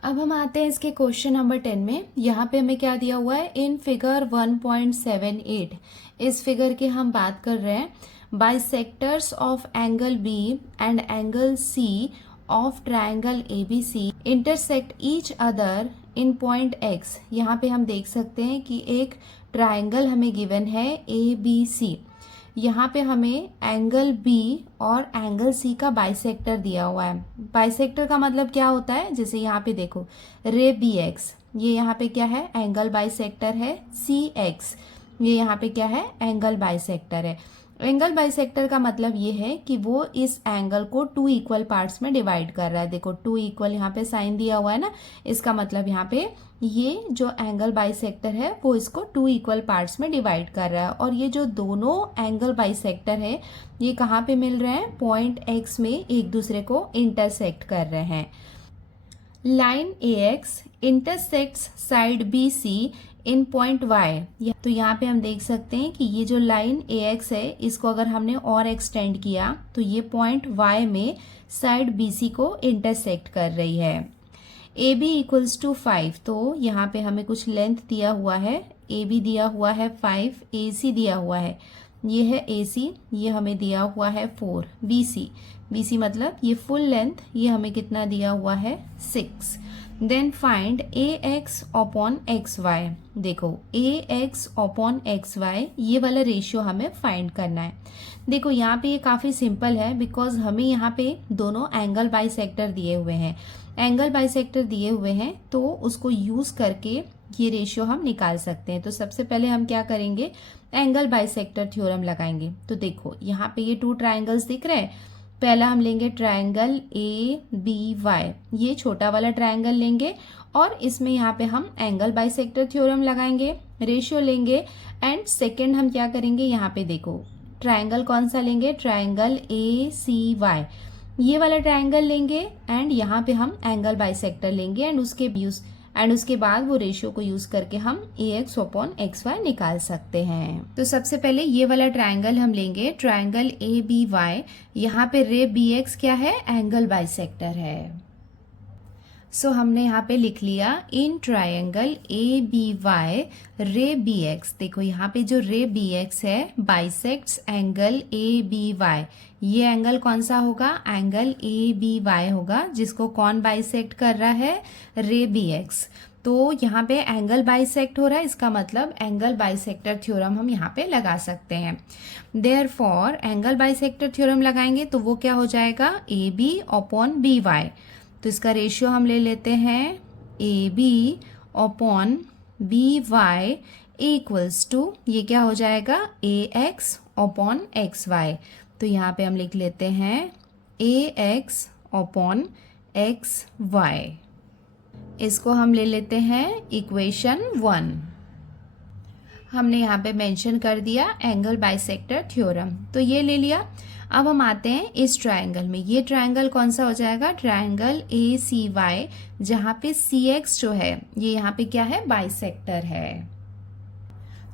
अब हम आते हैं इसके क्वेश्चन नंबर 10 में। यहाँ पे हमें क्या दिया हुआ है, इन फिगर 1.78, इस फिगर की हम बात कर रहे हैं, bisectors of angle B and angle C of triangle ABC intersect each other in point X. यहाँ पे हम देख सकते हैं कि एक ट्राइंगल हमें गिवन है ABC। यहाँ पे हमें एंगल B और एंगल C का बाइसेक्टर दिया हुआ है। बाइसेक्टर का मतलब क्या होता है, जैसे यहाँ पे देखो रे BX, ये यहाँ पे क्या है, एंगल बाइसेक्टर है। CX, ये यहाँ पे क्या है, एंगल बाइसेक्टर है। एंगल बाइसेक्टर का मतलब ये है कि वो इस एंगल को 2 इक्वल पार्ट्स में डिवाइड कर रहा है। देखो 2 इक्वल यहाँ पे साइन दिया हुआ है ना, इसका मतलब यहाँ पे ये जो एंगल बाइसेक्टर है वो इसको 2 इक्वल पार्ट्स में डिवाइड कर रहा है। और ये जो दोनों एंगल बाइसेक्टर है ये कहाँ पे मिल रहे हैं, पॉइंट एक्स में एक दूसरे को इंटरसेक्ट कर रहे हैं। Line AX intersects side BC इन पॉइंट Y। तो यहाँ पे हम देख सकते हैं कि ये जो लाइन AX है इसको अगर हमने और एक्सटेंड किया तो ये पॉइंट Y में साइड BC को इंटरसेक्ट कर रही है। AB इक्वल्स टू 5, तो यहाँ पे हमें कुछ लेंथ दिया हुआ है, AB दिया हुआ है 5, AC दिया हुआ है, ये है AC, ये हमें दिया हुआ है 4, BC मतलब ये फुल लेंथ, ये हमें कितना दिया हुआ है 6। Then find AX upon XY। देखो AX अपॉन XY ये वाला रेशियो हमें फाइंड करना है। देखो यहाँ पे ये काफ़ी सिंपल है बिकॉज हमें यहाँ पे दोनों एंगल बाइसेक्टर दिए हुए हैं। एंगल बाइसेक्टर दिए हुए हैं तो उसको यूज़ करके ये रेशियो हम निकाल सकते हैं। तो सबसे पहले हम क्या करेंगे, एंगल बाइसेक्टर थ्योरम लगाएंगे। तो देखो यहाँ पे ये 2 ट्राइंगल्स दिख रहे हैं। पहला हम लेंगे ट्राइंगल ABY, ये छोटा वाला ट्राइंगल लेंगे और इसमें यहाँ पे हम एंगल बाइसेक्टर थ्योरम लगाएंगे, रेशियो लेंगे। एंड सेकंड हम क्या करेंगे, यहाँ पे देखो ट्राइंगल कौन सा लेंगे, ट्राइंगल ACY, ये वाला ट्राइंगल लेंगे एंड यहाँ पे हम एंगल बाइसेक्टर लेंगे एंड उसके बाद वो रेशियो को यूज करके हम AX अपॉन XY निकाल सकते हैं। तो सबसे पहले ये वाला ट्राइंगल हम लेंगे, ट्राइंगल ABY, यहाँ पे रे BX क्या है, एंगल बाइसेक्टर है। सो हमने यहाँ पे लिख लिया इन ट्राइंगल ABY रे BX। देखो यहाँ पे जो रे BX है बाइसेक्ट्स एंगल ABY, ये एंगल कौन सा होगा, एंगल ABY होगा, जिसको कौन बाइसेक्ट कर रहा है, रे BX। तो यहाँ पे एंगल बाइसेक्ट हो रहा है, इसका मतलब एंगल बाइसेक्टर थ्योरम हम यहाँ पे लगा सकते हैं। देयरफॉर एंगल बाइसेक्टर थ्योरम लगाएंगे तो वो क्या हो जाएगा, AB अपॉन BY। तो इसका रेशियो हम ले लेते हैं AB upon BY equals to, ये क्या हो जाएगा, AX अपॉन XY। तो यहाँ पे हम लिख लेते हैं AX अपॉन XY। इसको हम ले लेते हैं इक्वेशन 1। हमने यहाँ पे मेंशन कर दिया एंगल बाइसेक्टर थ्योरम, तो ये ले लिया। अब हम आते हैं इस ट्रायंगल में, ये ट्रायंगल कौन सा हो जाएगा, ट्रायंगल ACY, जहाँ पे CX जो है ये यहाँ पे क्या है, बाइसेक्टर है।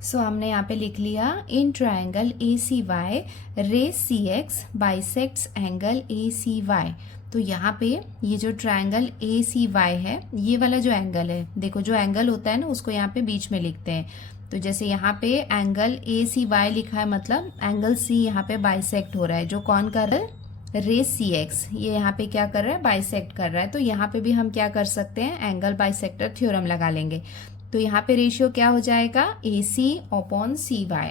सो हमने यहाँ पे लिख लिया इन ट्रायंगल ACY रे CX बाइसेक्ट्स एंगल ACY। तो यहाँ पे ये जो ट्रायंगल ACY है, ये वाला जो एंगल है, देखो जो एंगल होता है ना उसको यहाँ पे बीच में लिखते हैं। तो जैसे यहाँ पे एंगल ACY लिखा है, मतलब एंगल C यहाँ पे बाइसेक्ट हो रहा है, जो कौन कर रहा है, रे CX, ये यहाँ पे क्या कर रहा है, बाइसेक्ट कर रहा है। तो यहाँ पे भी हम क्या कर सकते हैं, एंगल बाइसेक्टर थ्योरम लगा लेंगे। तो यहाँ पे रेशियो क्या हो जाएगा, AC अपॉन CY।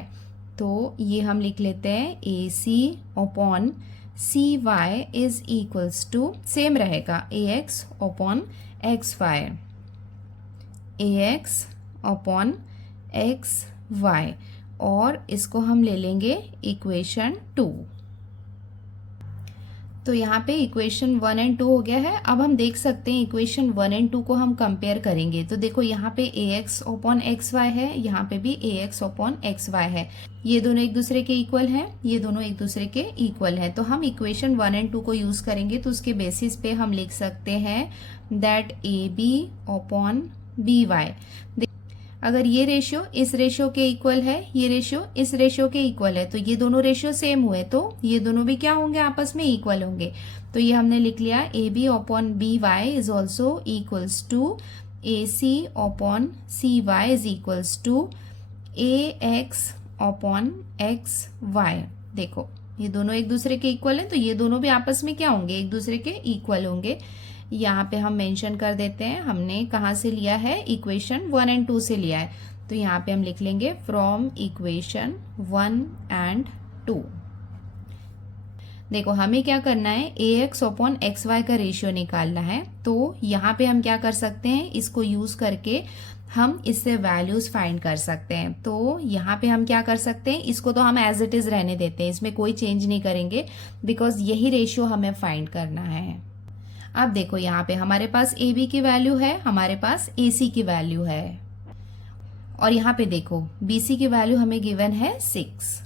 तो ये हम लिख लेते हैं AC upon CY is equals to, same रहेगा, AX upon XY, AX upon XY, और इसको हम ले लेंगे इक्वेशन 2। तो यहाँ पे इक्वेशन 1 एंड 2 हो गया है। अब हम देख सकते हैं इक्वेशन 1 एंड 2 को हम कंपेयर करेंगे। तो देखो यहाँ पे AX अपॉन XY है, यहाँ पे भी AX अपॉन XY है, ये दोनों एक दूसरे के इक्वल हैं, ये दोनों एक दूसरे के इक्वल हैं। तो हम इक्वेशन 1 एंड 2 को यूज करेंगे, तो उसके बेसिस पे हम लिख सकते हैं दैट AB अपॉन BY। अगर ये रेशियो इस रेशियो के इक्वल है, ये रेशियो इस रेशियो के इक्वल है, तो ये दोनों रेशियो सेम हुए तो ये दोनों भी क्या होंगे, आपस में इक्वल होंगे। तो ये हमने लिख लिया AB upon BY is also equals to AC upon CY is equals to AX upon XY। देखो ये दोनों एक दूसरे के इक्वल हैं, तो ये दोनों भी आपस में क्या होंगे, एक दूसरे के इक्वल होंगे। यहाँ पे हम मेंशन कर देते हैं हमने कहाँ से लिया है, इक्वेशन 1 एंड 2 से लिया है। तो यहाँ पे हम लिख लेंगे फ्रॉम इक्वेशन 1 एंड 2। देखो हमें क्या करना है, ax अपॉन xy का रेशियो निकालना है। तो यहाँ पे हम क्या कर सकते हैं, इसको यूज करके हम इससे वैल्यूज फाइंड कर सकते हैं। तो यहाँ पे हम क्या कर सकते हैं, इसको तो हम एज इट इज रहने देते हैं, इसमें कोई चेंज नहीं करेंगे बिकॉज यही रेशियो हमें फाइंड करना है। अब देखो यहाँ पे हमारे पास ए बी की वैल्यू है, हमारे पास ए सी की वैल्यू है, और यहाँ पे देखो बी सी की वैल्यू हमें गिवन है 6।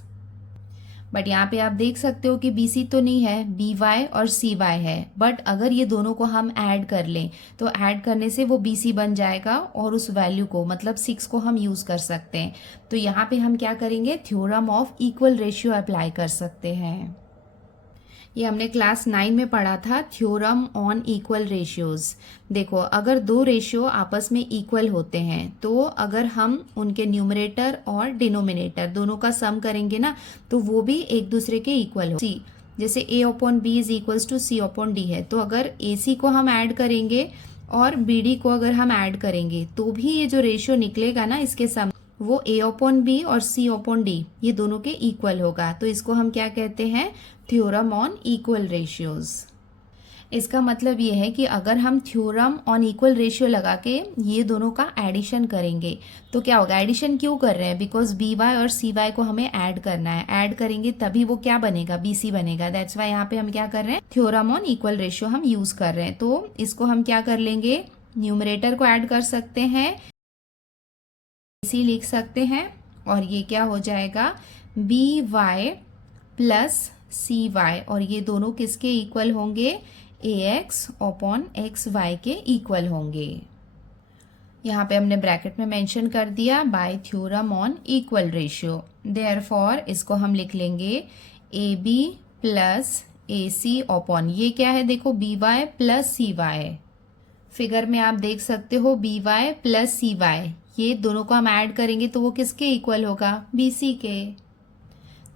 बट यहाँ पे आप देख सकते हो कि बी सी तो नहीं है, बी वाई और सी वाई है। बट अगर ये दोनों को हम ऐड कर लें तो ऐड करने से वो बी सी बन जाएगा और उस वैल्यू को मतलब 6 को हम यूज कर सकते हैं। तो यहाँ पे हम क्या करेंगे, theorem of equal ratio apply कर सकते हैं। ये हमने क्लास 9 में पढ़ा था, थ्योरम ऑन इक्वल रेशियोज। देखो अगर दो रेशियो आपस में इक्वल होते हैं तो अगर हम उनके न्यूमरेटर और डिनोमिनेटर दोनों का सम करेंगे ना तो वो भी एक दूसरे के इक्वल हो। सी जैसे a upon B is equals to C upon D है, तो अगर ए सी को हम ऐड करेंगे और बी डी को अगर हम ऐड करेंगे तो भी ये जो रेशियो निकलेगा ना इसके सम, वो a अपॉन बी और c अपॉन डी ये दोनों के इक्वल होगा। तो इसको हम क्या कहते हैं, थ्योरम ऑन इक्वल रेशियोज। इसका मतलब ये है कि अगर हम थ्योरम ऑन इक्वल रेशियो लगा के ये दोनों का एडिशन करेंगे तो क्या होगा, एडिशन क्यों कर रहे हैं, बिकॉज बी वाई और सी वाई को हमें ऐड करना है, ऐड करेंगे तभी वो क्या बनेगा, बी सी बनेगा। दैट्स वाई यहाँ पे हम क्या कर रहे हैं, थ्योरम ऑन इक्वल रेशियो हम यूज कर रहे हैं। तो इसको हम क्या कर लेंगे, न्यूमरेटर को ऐड कर सकते हैं, सी लिख सकते हैं, और ये क्या हो जाएगा, B Y plus C Y, और ये दोनों किसके इक्वल होंगे, A X upon X Y के इक्वल होंगे। यहाँ पे हमने ब्रैकेट में मेंशन कर दिया by theorem on equal ratio. Therefore इसको हम लिख लेंगे A B plus A C upon, ये क्या है देखो, B Y plus C Y. Figure में आप देख सकते हो B Y plus C Y, ये दोनों को हम ऐड करेंगे तो वो किसके इक्वल होगा, बी सी के।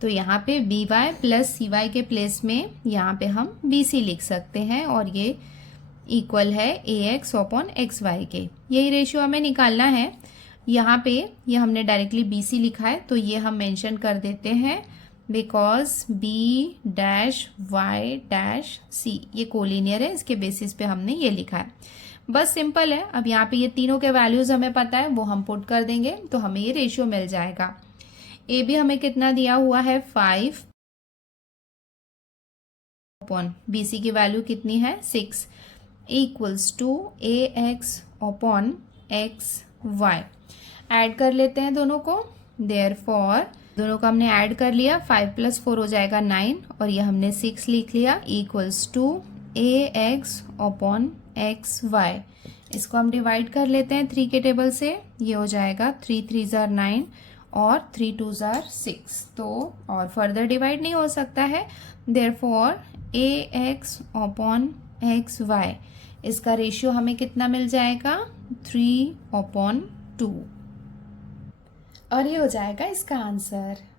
तो यहाँ पे B Y plus C Y के प्लेस में यहाँ पे हम बी सी लिख सकते हैं, और ये इक्वल है ए एक्स अपॉन एक्स वाई के। यही रेशियो हमें निकालना है। यहाँ पे ये हमने डायरेक्टली बी सी लिखा है तो ये हम मेंशन कर देते हैं, because B dash Y dash C ये कोलिनियर है, इसके बेसिस पे हमने ये लिखा है। बस सिंपल है। अब यहाँ पे ये तीनों के वैल्यूज हमें पता है, वो हम पुट कर देंगे तो हमें ये रेशियो मिल जाएगा। ए बी हमें कितना दिया हुआ है, 5 अपॉन बी सी की वैल्यू कितनी है, 6 equals to A X upon X Y. Add कर लेते हैं दोनों को। देयरफॉर दोनों को हमने ऐड कर लिया, 5 + 4 हो जाएगा 9, और ये हमने 6 लिख लिया, equals to A X upon X Y. इसको हम डिवाइड कर लेते हैं 3 के टेबल से, ये हो जाएगा 3 3 ज़ार 9 और 3 2 ज़ार 6। तो और फर्दर डिवाइड नहीं हो सकता है। देयरफॉर ए एक्स अपॉन एक्स वाई, इसका रेशियो हमें कितना मिल जाएगा, 3/2, और ये हो जाएगा इसका आंसर।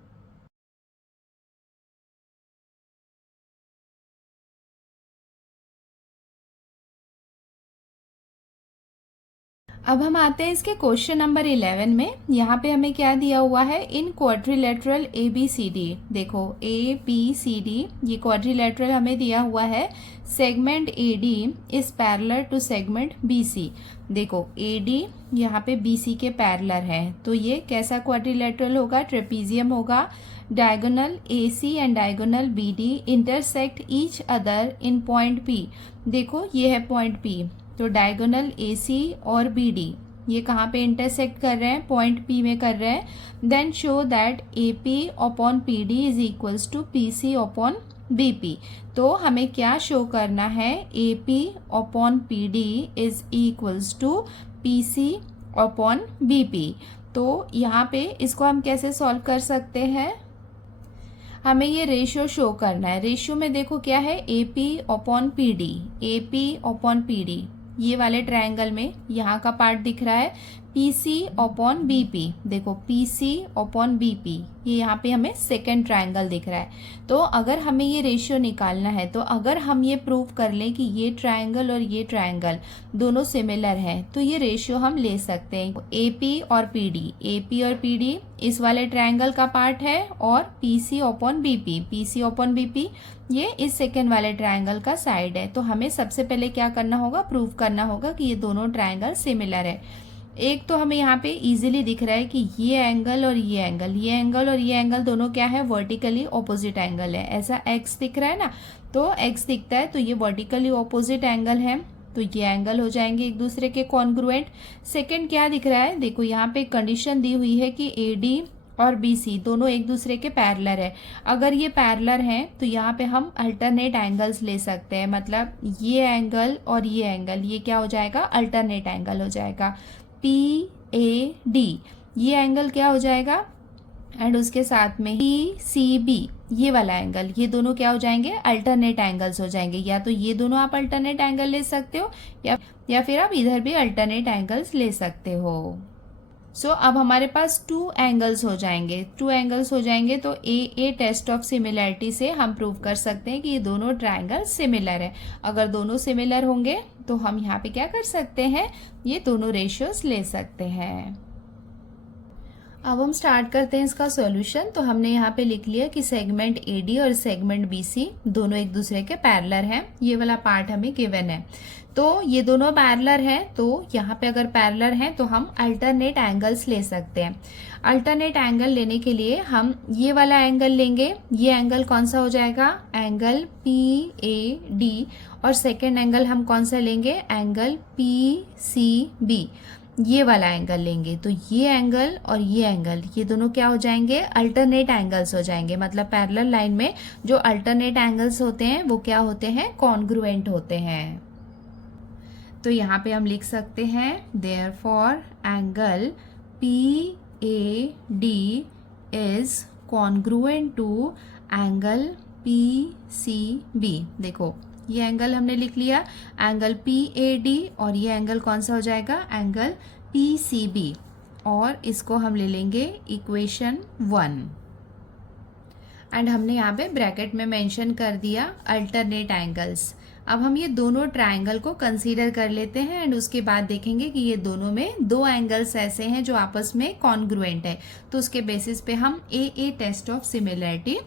अब हम आते हैं इसके क्वेश्चन नंबर 11 में। यहाँ पे हमें क्या दिया हुआ है, in quadrilateral A B C D. देखो ए बी सी डी ये क्वाड्रिलेटरल हमें दिया हुआ है, segment A D is parallel to segment B C. देखो ए डी यहाँ पे बी सी के पैरेलल है, तो ये कैसा क्वाड्रिलेटरल होगा, ट्रेपीजियम होगा। Diagonal A C and diagonal B D intersect each other in point P. देखो ये है पॉइंट पी, तो डायगोनल ए सी और बी डी ये कहाँ पे इंटरसेक्ट कर रहे हैं, पॉइंट पी में कर रहे हैं। Then show that A P upon P D is equals to P C upon B P. तो हमें क्या शो करना है, A P upon P D is equals to P C upon B P. तो यहाँ पे इसको हम कैसे सॉल्व कर सकते हैं, हमें ये रेशियो शो करना है। रेशियो में देखो क्या है, A P upon P D, A P upon P D, ये वाले ट्रायंगल में यहाँ का पार्ट दिख रहा है, PC अपॉन BP, देखो PC अपॉन BP, ये यहाँ पे हमें सेकेंड ट्रायंगल दिख रहा है। तो अगर हमें ये रेशियो निकालना है, तो अगर हम ये प्रूव कर लें कि ये ट्रायंगल और ये ट्रायंगल दोनों सिमिलर हैं, तो ये रेशियो हम ले सकते हैं। AP और PD इस वाले ट्रायंगल का पार्ट है, और PC अपॉन BP ये इस सेकेंड वाले ट्रायंगल का साइड है। तो हमें सबसे पहले क्या करना होगा, प्रूव करना होगा कि ये दोनों ट्रायंगल सिमिलर है। एक तो हमें यहाँ पे इजीली दिख रहा है कि ये एंगल और ये एंगल दोनों क्या है, वर्टिकली ऑपोजिट एंगल है। ऐसा एक्स दिख रहा है ना, तो एक्स दिखता है तो ये वर्टिकली ऑपोजिट एंगल है, तो ये एंगल हो जाएंगे एक दूसरे के कॉन्ग्रुएंट। सेकंड क्या दिख रहा है, देखो यहाँ पे कंडीशन दी हुई है कि AD और BC दोनों एक दूसरे के पैरेलल है। अगर ये पैरेलल हैं तो यहाँ पे हम अल्टरनेट एंगल्स ले सकते हैं, मतलब ये एंगल और ये एंगल, ये क्या हो जाएगा, अल्टरनेट एंगल हो जाएगा। PAD ये एंगल क्या हो जाएगा, एंड उसके साथ में PCB ये वाला एंगल, ये दोनों क्या हो जाएंगे, अल्टरनेट एंगल्स हो जाएंगे। या तो ये दोनों आप अल्टरनेट एंगल ले सकते हो, या फिर आप इधर भी अल्टरनेट एंगल्स ले सकते हो। सो अब हमारे पास टू एंगल्स हो जाएंगे, तो ए टेस्ट ऑफ सिमिलैरिटी से हम प्रूव कर सकते हैं कि ये दोनों ट्रायंगल सिमिलर है। अगर दोनों सिमिलर होंगे तो हम यहाँ पे क्या कर सकते हैं, ये दोनों रेशियोज ले सकते हैं। अब हम स्टार्ट करते हैं इसका सॉल्यूशन। तो हमने यहाँ पे लिख लिया कि सेगमेंट AD और सेगमेंट BC दोनों एक दूसरे के पैरेलल हैं। ये वाला पार्ट हमें गिवन है, तो ये दोनों पैरेलल हैं, तो यहाँ पे अगर पैरेलल हैं तो हम अल्टरनेट एंगल्स ले सकते हैं। अल्टरनेट एंगल लेने के लिए हम ये वाला एंगल लेंगे। ये एंगल कौन सा हो जाएगा, एंगल PAD, और सेकेंड एंगल हम कौन सा लेंगे, एंगल PCB, ये वाला एंगल लेंगे। तो ये एंगल और ये एंगल, ये दोनों क्या हो जाएंगे, अल्टरनेट एंगल्स हो जाएंगे। मतलब पैरेलल लाइन में जो अल्टरनेट एंगल्स होते हैं वो क्या होते हैं, कॉन्ग्रुएंट होते हैं। तो यहाँ पे हम लिख सकते हैं therefore angle PAD is congruent to angle PCB। देखो ये एंगल हमने लिख लिया, एंगल PAD, और ये एंगल कौन सा हो जाएगा, एंगल PCB, और इसको हम ले लेंगे इक्वेशन 1। एंड हमने यहाँ पे ब्रैकेट में मेंशन कर दिया अल्टरनेट एंगल्स। अब हम ये दोनों ट्रायंगल को कंसीडर कर लेते हैं, एंड उसके बाद देखेंगे कि ये दोनों में दो एंगल्स ऐसे हैं जो आपस में कॉन्ग्रुएंट है, तो उसके बेसिस पे हम ए टेस्ट ऑफ सिमिलैरिटी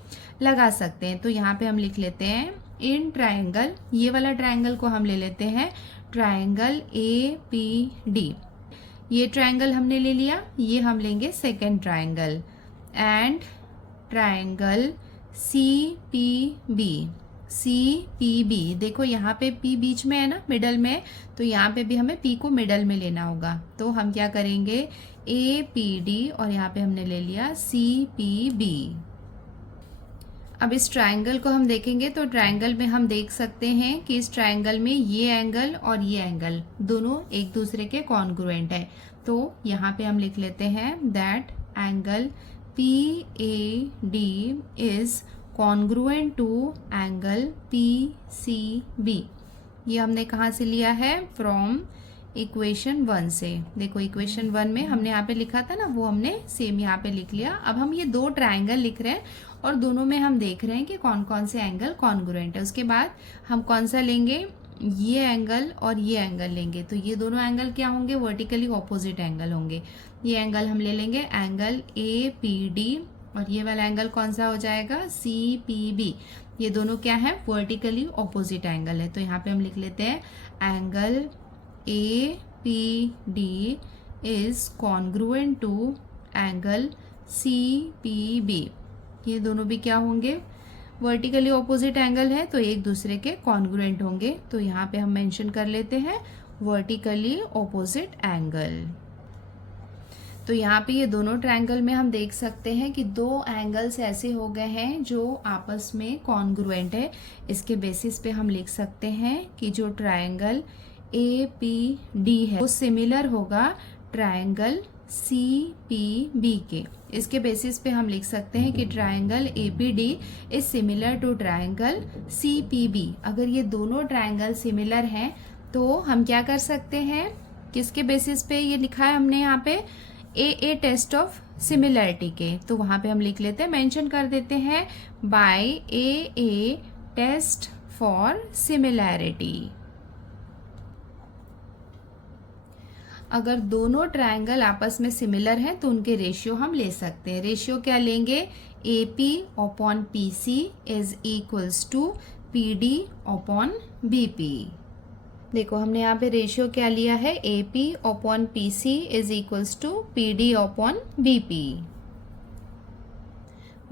लगा सकते हैं। तो यहाँ पे हम लिख लेते हैं इन ट्रायंगल, ये वाला ट्रायंगल को हम ले लेते हैं ट्रायंगल APD। ये ट्रायंगल हमने ले लिया, ये हम लेंगे second triangle, and triangle CPB। देखो यहाँ पे P बीच में है ना, मिडल में, तो यहाँ पे भी हमें P को मिडल में लेना होगा। तो हम क्या करेंगे, APD, और यहाँ पे हमने ले लिया CPB। अब इस ट्रायंगल को हम देखेंगे तो ट्रायंगल में हम देख सकते हैं कि इस ट्रायंगल में ये एंगल और ये एंगल दोनों एक दूसरे के कॉन्ग्रुएंट है। तो यहाँ पे हम लिख लेते हैं that angle PAD is congruent to angle PCB। ये हमने कहाँ से लिया है, फ्रॉम इक्वेशन 1 से। देखो इक्वेशन 1 में हमने यहाँ पे लिखा था ना, वो हमने सेम यहाँ पे लिख लिया। अब हम ये दो ट्रायंगल लिख रहे हैं और दोनों में हम देख रहे हैं कि कौन कौन से एंगल कॉन्ग्रुएंट है। उसके बाद हम कौन सा लेंगे, ये एंगल और ये एंगल लेंगे। तो ये दोनों एंगल क्या होंगे, वर्टिकली ऑपोजिट एंगल होंगे। ये एंगल हम ले लेंगे एंगल APD, और ये वाला एंगल कौन सा हो जाएगा, CPB। ये दोनों क्या है, वर्टिकली ऑपोजिट एंगल है। तो यहाँ पे हम लिख लेते हैं angle APD is congruent to angle CPB। ये दोनों भी क्या होंगे, वर्टिकली ऑपोजिट एंगल है, तो एक दूसरे के कॉन्ग्रुएंट होंगे। तो यहाँ पे हम मेंशन कर लेते हैं वर्टिकली ऑपोजिट एंगल। तो यहाँ पे ये दोनों ट्रायंगल में हम देख सकते हैं कि दो एंगल्स ऐसे हो गए हैं जो आपस में कॉन्ग्रुएंट है। इसके बेसिस पे हम लिख सकते हैं कि जो ट्रायंगल APD है वो सिमिलर होगा ट्रायंगल CPB के। इसके बेसिस पे हम लिख सकते हैं कि triangle APD is similar to triangle CPB। अगर ये दोनों ट्रायंगल सिमिलर हैं तो हम क्या कर सकते हैं किसके बेसिस पे ये लिखा है हमने यहाँ पे, ए टेस्ट ऑफ सिमिलरिटी के। तो वहाँ पे हम लिख लेते हैं, मेंशन कर देते हैं by a test for similarity. अगर दोनों ट्रायंगल आपस में सिमिलर हैं तो उनके रेशियो हम ले सकते हैं। रेशियो क्या लेंगे, AP upon PC is equals to PD upon BP। देखो हमने यहाँ पे रेशियो क्या लिया है, AP upon PC is equals to PD upon BP।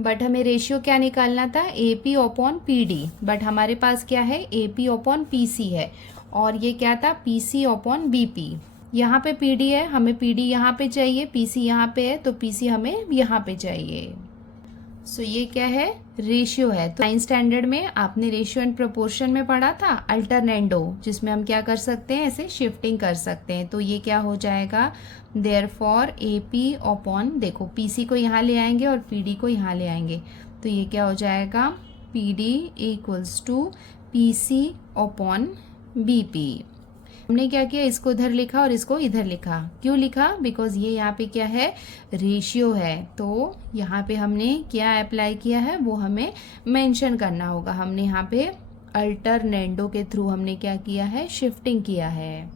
But हमें रेशियो क्या निकालना था, AP अपॉन PD, बट हमारे पास क्या है, AP अपॉन PC है, और ये क्या था, PC अपॉन BP। यहाँ पे PD है, हमें PD यहाँ पे चाहिए, PC यहाँ पे है, तो PC हमें यहाँ पे चाहिए। सो ये क्या है, रेशियो है। तो 9th स्टैंडर्ड में आपने रेशियो एंड प्रोपोर्शन में पढ़ा था अल्टरनेंडो, जिसमें हम क्या कर सकते हैं, ऐसे शिफ्टिंग कर सकते हैं। तो ये क्या हो जाएगा, देयरफॉर AP अपॉन, देखो PC को यहाँ ले आएंगे और PD को यहाँ ले आएंगे, तो ये क्या हो जाएगा, PD equals to PC upon BP। हमने क्या किया, इसको इधर लिखा और इसको इधर लिखा। क्यों लिखा, बिकॉज ये यहाँ पे क्या है, रेशियो है। तो यहाँ पे हमने क्या अप्लाई किया है वो हमें मेंशन करना होगा। हमने यहाँ पे अल्टरनेंडो के थ्रू हमने क्या किया है, शिफ्टिंग किया है,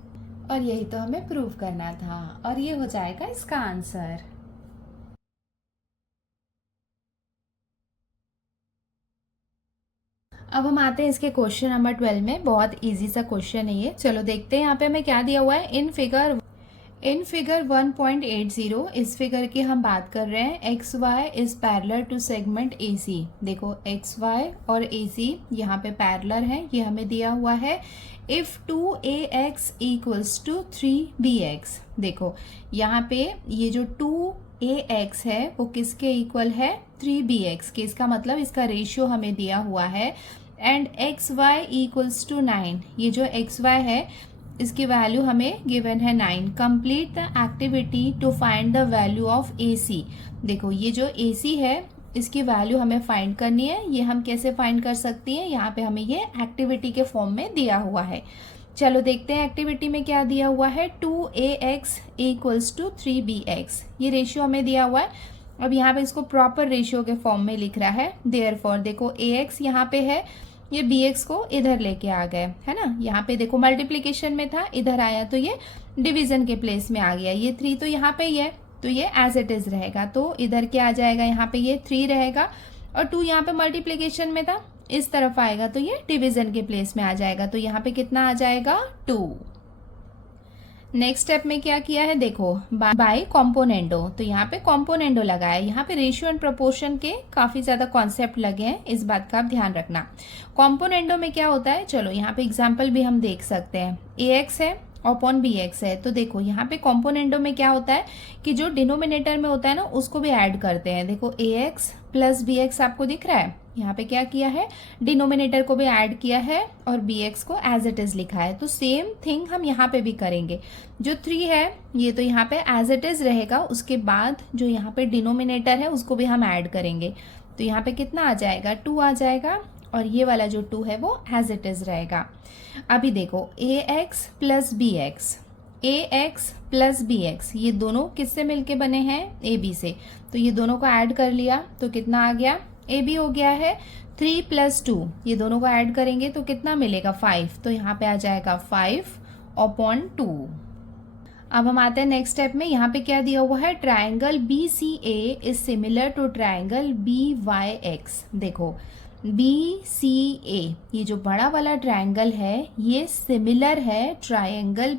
और यही तो हमें प्रूव करना था, और ये हो जाएगा इसका आंसर। अब हम आते हैं इसके क्वेश्चन नंबर 12 में। बहुत इजी सा क्वेश्चन है ये, चलो देखते हैं यहाँ पे हमें क्या दिया हुआ है। इन फिगर 1.80, इस फिगर की हम बात कर रहे हैं, X Y is parallel to segment AC। देखो एक्स वाई और AC यहाँ पे पैरेलल है, ये हमें दिया हुआ है। If 2AX equals to 3BX, देखो यहाँ पे ये जो 2AX है वो किसके इक्वल है, 3BX के। इसका मतलब इसका रेशियो हमें दिया हुआ है। एंड XY इक्वल्स टू 9, ये जो XY है इसकी वैल्यू हमें गिवन है 9। Complete the activity to find the value of AC। देखो ये जो AC है इसकी वैल्यू हमें फाइंड करनी है। ये हम कैसे फाइंड कर सकती हैं, यहाँ पे हमें ये एक्टिविटी के फॉर्म में दिया हुआ है। चलो देखते हैं एक्टिविटी में क्या दिया हुआ है, 2AX इक्वल्स टू 3BX, ये रेशियो हमें दिया हुआ है। अब यहाँ पे इसको प्रॉपर रेशियो के फॉर्म में लिख रहा है। देयरफॉर देखो AX यहाँ पे है, ये BX को इधर लेके आ गए, है ना। यहाँ पे देखो मल्टीप्लीकेशन में था, इधर आया तो ये डिवीजन के प्लेस में आ गया। ये 3 तो यहाँ पे ही है, तो ये एज इट इज रहेगा। तो इधर क्या आ जाएगा, यहाँ पे ये 3 रहेगा, और 2 यहाँ पे मल्टीप्लीकेशन में था, इस तरफ आएगा तो ये डिवीजन के प्लेस में आ जाएगा। तो यहाँ पे कितना आ जाएगा, 2। नेक्स्ट स्टेप में क्या किया है, देखो बाय कॉम्पोनेंडो, तो यहाँ पे कॉम्पोनेंडो लगाया। यहाँ पे रेशियो एंड प्रोपोर्शन के काफी ज्यादा कॉन्सेप्ट लगे हैं, इस बात का आप ध्यान रखना। कॉम्पोनेंडो में क्या होता है, चलो यहाँ पे एग्जाम्पल भी हम देख सकते हैं। AX है अपॉन BX है, तो देखो यहाँ पे कॉम्पोनेंडो में क्या होता है कि जो डिनोमिनेटर में होता है ना उसको भी ऐड करते हैं। देखो AX प्लस BX आपको दिख रहा है, यहाँ पे क्या किया है, डिनोमिनेटर को भी ऐड किया है और BX को एज इट इज लिखा है। तो सेम थिंग हम यहाँ पे भी करेंगे। जो 3 है ये तो यहाँ पे एज इट इज रहेगा, उसके बाद जो यहाँ पे डिनोमिनेटर है उसको भी हम ऐड करेंगे। तो यहाँ पे कितना आ जाएगा, 2 आ जाएगा, और ये वाला जो 2 है वो एज इट इज रहेगा। अभी देखो AX प्लस BX, ये दोनों किससे मिलके बने हैं, AB से। तो ये दोनों को ऐड कर लिया तो कितना आ गया, AB हो गया है। 3 प्लस 2, ये दोनों को ऐड करेंगे तो कितना मिलेगा, 5। तो यहाँ पे आ जाएगा 5 अपॉन 2। अब हम आते हैं नेक्स्ट स्टेप में। यहाँ पे क्या दिया हुआ है, triangle BCA is similar to triangle BYX। देखो BCA, ये जो बड़ा वाला ट्रायंगल है ये सिमिलर है ट्रायंगल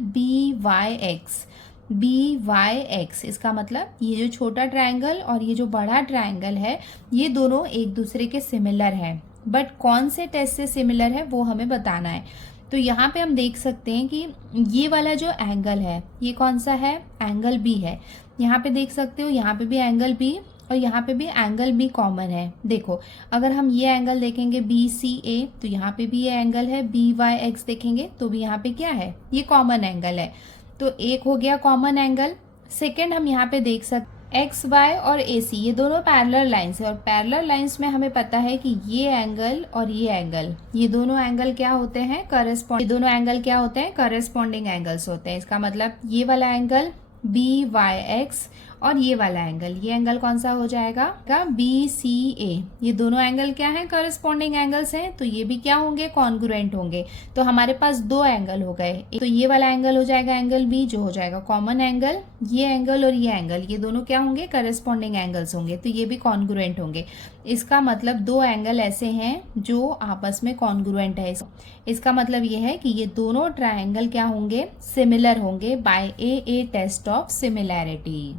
BYX। इसका मतलब ये जो छोटा ट्रायंगल और ये जो बड़ा ट्रायंगल है ये दोनों एक दूसरे के सिमिलर हैं। बट कौन से टेस्ट से सिमिलर है वो हमें बताना है। तो यहाँ पे हम देख सकते हैं कि ये वाला जो एंगल है ये कौन सा है, एंगल B है। यहाँ पे देख सकते हो, यहाँ पे भी एंगल B और यहाँ पे भी एंगल B कॉमन है। देखो अगर हम ये एंगल देखेंगे BCA तो यहाँ पे भी ये एंगल है, BYX देखेंगे तो भी यहाँ पे क्या है, ये कॉमन एंगल है। तो एक हो गया कॉमन एंगल। सेकेंड हम यहाँ पे देख सकते, एक्स वाई और ए सी ये दोनों पैरेलल लाइंस है, और पैरेलल लाइंस में हमें पता है कि ये एंगल और ये एंगल, ये दोनों एंगल क्या होते हैं, करस्पॉन्डिंग एंगल्स होते हैं। इसका मतलब ये वाला एंगल बी वाई एक्स और ये वाला एंगल, ये एंगल कौन सा हो जाएगा, बी सी ए। ये दोनों एंगल क्या हैं, करस्पॉन्डिंग एंगल्स हैं, तो ये भी क्या होंगे, कॉन्ग्रुएंट होंगे। तो हमारे पास दो एंगल हो गए, तो ये वाला एंगल हो जाएगा एंगल बी, जो हो जाएगा कॉमन एंगल। ये एंगल और ये एंगल, ये दोनों क्या होंगे, करस्पॉन्डिंग एंगल्स होंगे, तो ये भी कॉन्ग्रुएंट होंगे। इसका मतलब दो एंगल ऐसे हैं जो आपस में कॉन्ग्रुएंट है। इसका मतलब ये है कि ये दोनों ट्रायंगल क्या होंगे, सिमिलर होंगे by a test of similarity.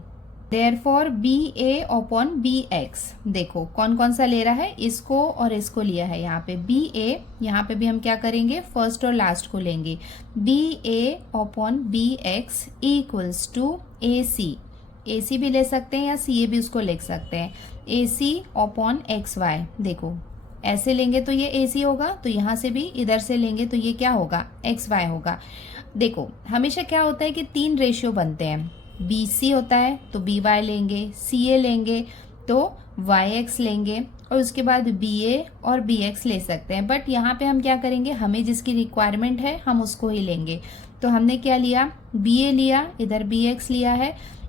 Therefore B A upon B X, देखो कौन कौन सा ले रहा है, इसको और इसको लिया है यहाँ पे बी ए, यहाँ पे भी हम क्या करेंगे, फर्स्ट और लास्ट को लेंगे। B A upon B X equals to A C भी ले सकते हैं या सी ए भी उसको लिख सकते हैं, ए सी अपॉन एक्स वाई। देखो ऐसे लेंगे तो ये ए सी होगा, तो यहाँ से भी इधर से लेंगे तो ये क्या होगा, एक्स वाई होगा। देखो हमेशा क्या होता है कि तीन रेशियो बनते हैं, बी सी होता है तो बी वाई लेंगे, सी ए लेंगे तो वाई एक्स लेंगे, और उसके बाद बी ए और बी एक्स ले सकते हैं। बट यहाँ पे हम क्या करेंगे, हमें जिसकी रिक्वायरमेंट है हम उसको ही लेंगे। तो हमने क्या लिया, बी ए लिया, इधर बी एक्स लिया है,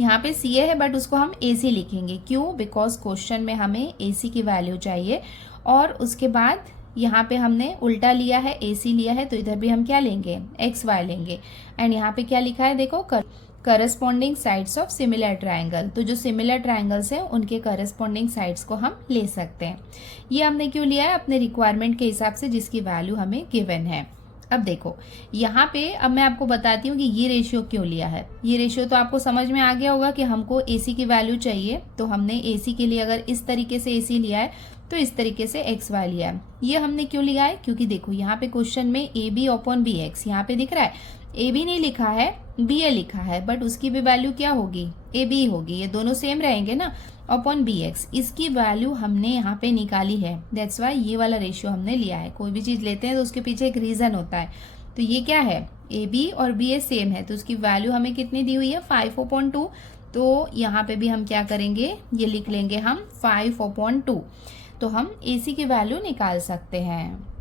यहाँ पे सी ए है बट उसको हम ए सी लिखेंगे। क्यों, बिकॉज क्वेश्चन में हमें ए सी की वैल्यू चाहिए। और उसके बाद यहाँ पे हमने उल्टा लिया है, ए सी लिया है, तो इधर भी हम क्या लेंगे, एक्स वाई लेंगे। एंड यहाँ पे क्या लिखा है, देखो corresponding sides of similar triangle, तो जो सिमिलर ट्रायंगल्स हैं उनके करस्पॉन्डिंग साइड्स को हम ले सकते हैं। ये हमने क्यों लिया है, अपने रिक्वायरमेंट के हिसाब से जिसकी वैल्यू हमें गिवन है। अब देखो यहाँ पे, अब मैं आपको बताती हूँ कि ये रेशियो क्यों लिया है। ये रेशियो तो आपको समझ में आ गया होगा कि हमको AC की वैल्यू चाहिए, तो हमने AC के लिए अगर इस तरीके से AC लिया है तो इस तरीके से XY लिया है। ये हमने क्यों लिया है, क्योंकि देखो यहाँ पे क्वेश्चन में AB अपॉन BX यहाँ पे दिख रहा है, AB नहीं लिखा है, BA लिखा है, बट उसकी भी वैल्यू क्या होगी, AB होगी। ये दोनों सेम रहेंगे ना, अपॉन BX, इसकी वैल्यू हमने यहाँ पे निकाली है। दैट्स वाई ये वाला रेशियो हमने लिया है। कोई भी चीज़ लेते हैं तो उसके पीछे एक रीज़न होता है। तो ये क्या है, AB और BA सेम है, तो उसकी वैल्यू हमें कितनी दी हुई है, 5/2। तो यहाँ पे भी हम क्या करेंगे, ये लिख लेंगे हम 5/2। तो हम AC की वैल्यू निकाल सकते हैं।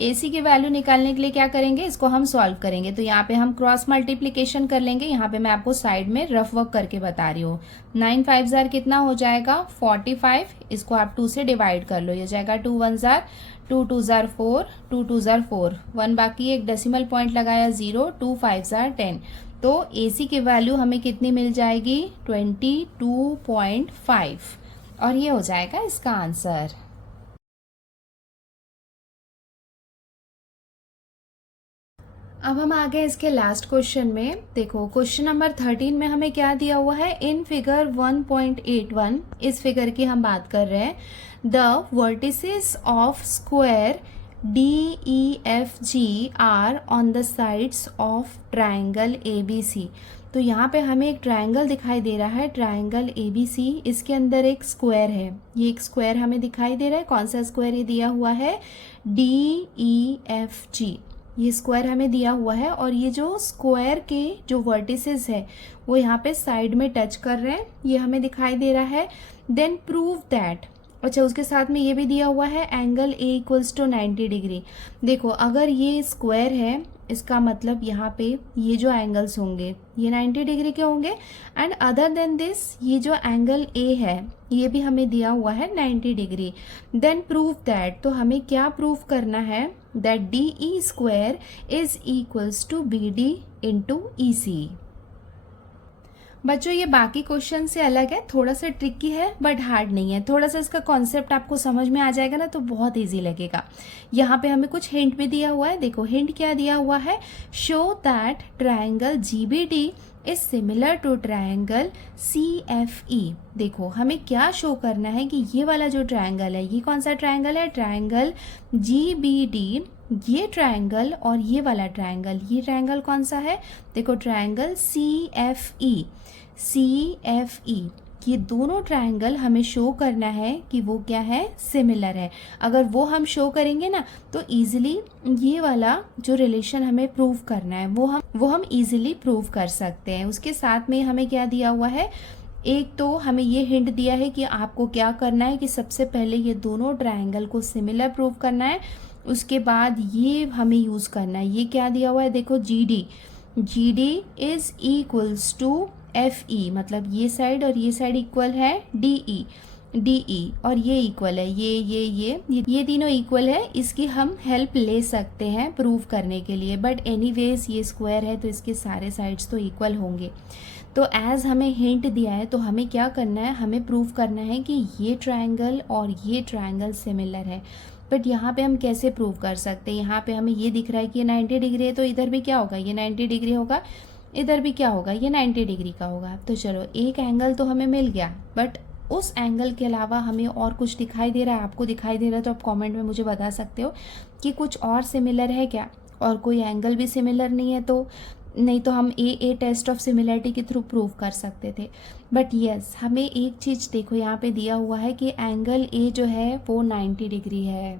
AC की वैल्यू निकालने के लिए क्या करेंगे, इसको हम सॉल्व करेंगे। तो यहाँ पे हम क्रॉस मल्टीप्लिकेशन कर लेंगे। यहाँ पे मैं आपको साइड में रफ वर्क करके बता रही हूँ। 9 5 जार कितना हो जाएगा, 45। इसको आप 2 से डिवाइड कर लो, ये जाएगा 2 1 जार, 2 2 जार 4, 2 2 जार 4, 1 बाकी, एक डेसिमल पॉइंट लगाया 0, 2 5 जार 10। तो AC की वैल्यू हमें कितनी मिल जाएगी, 22.5, और ये हो जाएगा इसका आंसर। अब हम आ गए इसके लास्ट क्वेश्चन में। देखो क्वेश्चन नंबर 13 में हमें क्या दिया हुआ है, इन फिगर 1.81, इस फिगर की हम बात कर रहे हैं। The vertices of square DEFG are on the sides of triangle ABC। तो यहाँ पे हमें एक ट्राइंगल दिखाई दे रहा है, ट्राइंगल ABC, इसके अंदर एक स्क्वायर है। ये एक स्क्वायर हमें दिखाई दे रहा है। कौन सा स्क्वायर ये दिया हुआ है, DEFG, ये स्क्वायर हमें दिया हुआ है। और ये जो स्क्वायर के जो वर्टिसेस है वो यहाँ पे साइड में टच कर रहे हैं, ये हमें दिखाई दे रहा है। देन प्रूव दैट, अच्छा उसके साथ में ये भी दिया हुआ है, angle A equals to 90 degree. देखो अगर ये स्क्वायर है, इसका मतलब यहाँ पे ये जो एंगल्स होंगे ये 90 डिग्री के होंगे। एंड अदर देन दिस, ये जो एंगल A है ये भी हमें दिया हुआ है 90 डिग्री। देन प्रूव दैट, तो हमें क्या प्रूव करना है, that DE square is equals to BD into EC। बच्चों ये बाकी क्वेश्चन से अलग है, थोड़ा सा ट्रिकी है बट हार्ड नहीं है। थोड़ा सा इसका कॉन्सेप्ट आपको समझ में आ जाएगा ना तो बहुत इजी लगेगा। यहाँ पे हमें कुछ हिंट भी दिया हुआ है। देखो हिंट क्या दिया हुआ है, show that triangle GBD is similar to triangle CFE। देखो हमें क्या शो करना है कि ये वाला जो ट्राइंगल है, ये कौन सा ट्राइंगल है, ट्राइंगल GBD, ये ट्राइंगल और ये वाला ट्राइंगल, ये ट्राइंगल कौन सा है, देखो ट्राइंगल CFE। ये दोनों ट्रायंगल हमें शो करना है कि वो क्या है, सिमिलर है। अगर वो हम शो करेंगे ना तो ईजिली ये वाला जो रिलेशन हमें प्रूव करना है वो हम ईजिली प्रूव कर सकते हैं। उसके साथ में हमें क्या दिया हुआ है, एक तो हमें ये हिंट दिया है कि आपको क्या करना है कि सबसे पहले ये दोनों ट्रायंगल को सिमिलर प्रूव करना है। उसके बाद ये हमें यूज़ करना है, ये क्या दिया हुआ है देखो, G D is equals to F E, मतलब ये साइड और ये साइड इक्वल है डी ई और ये इक्वल है ये तीनों इक्वल है। इसकी हम हेल्प ले सकते हैं प्रूव करने के लिए, बट एनीवेज ये स्क्वायर है तो इसके सारे साइड्स तो इक्वल होंगे। तो एज हमें हिंट दिया है तो हमें क्या करना है, हमें प्रूव करना है कि ये ट्रायंगल और ये ट्रायंगल सिमिलर है। बट यहाँ पे हम कैसे प्रूव कर सकते हैं, यहाँ पे हमें ये दिख रहा है कि ये 90 डिग्री है तो इधर भी क्या होगा, ये 90 डिग्री होगा, इधर भी क्या होगा, ये 90 डिग्री का होगा। तो चलो एक एंगल तो हमें मिल गया, बट उस एंगल के अलावा हमें और कुछ दिखाई दे रहा है, आपको दिखाई दे रहा है तो आप कमेंट में मुझे बता सकते हो कि कुछ और सिमिलर है क्या, और कोई एंगल भी सिमिलर नहीं है तो नहीं तो हम ए टेस्ट ऑफ सिमिलरिटी के थ्रू प्रूव कर सकते थे। बट यस, हमें एक चीज़ देखो यहाँ पे दिया हुआ है कि एंगल ए जो है वो 90 डिग्री है।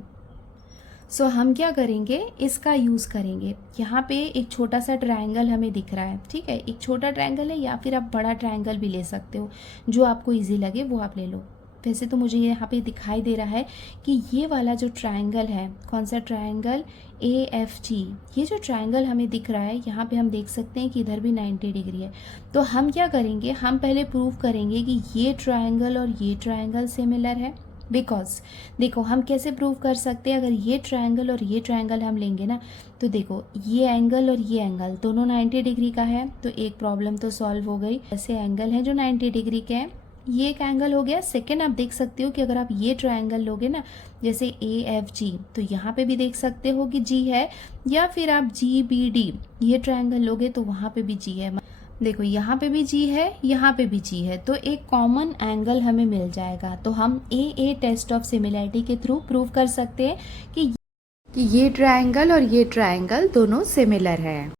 सो हम क्या करेंगे, इसका यूज़ करेंगे। यहाँ पे एक छोटा सा ट्रायंगल हमें दिख रहा है, ठीक है, एक छोटा ट्रायंगल है या फिर आप बड़ा ट्रायंगल भी ले सकते हो, जो आपको इजी लगे वो आप ले लो। वैसे तो मुझे यहाँ पे दिखाई दे रहा है कि ये वाला जो ट्रायंगल है, कौन सा ट्रायंगल, AFG, ये जो ट्रायंगल हमें दिख रहा है यहाँ पे हम देख सकते हैं कि इधर भी 90 डिग्री है। तो हम क्या करेंगे, हम पहले प्रूव करेंगे कि ये ट्रायंगल और ये ट्रायंगल सिमिलर है। बिकॉज देखो हम कैसे प्रूव कर सकते हैं, अगर ये ट्रायंगल और ये ट्रायंगल हम लेंगे ना तो देखो ये एंगल और ये एंगल दोनों 90 डिग्री का है, तो एक प्रॉब्लम तो सॉल्व हो गई। ऐसे एंगल हैं जो 90 डिग्री के हैं, ये एक एंगल हो गया। सेकेंड आप देख सकते हो कि अगर आप ये ट्रायंगल लोगे ना, जैसे AFG, तो यहाँ पे भी देख सकते हो कि G है, या फिर आप GBD ये ट्रायंगल लोगे तो वहाँ पे भी G है। देखो यहाँ पे भी G है, यहाँ पे भी G है, तो एक कॉमन एंगल हमें मिल जाएगा। तो हम ए टेस्ट ऑफ सिमिलरिटी के थ्रू प्रूव कर सकते हैं कि ये ट्रायंगल और ये ट्रायंगल दोनों सिमिलर है।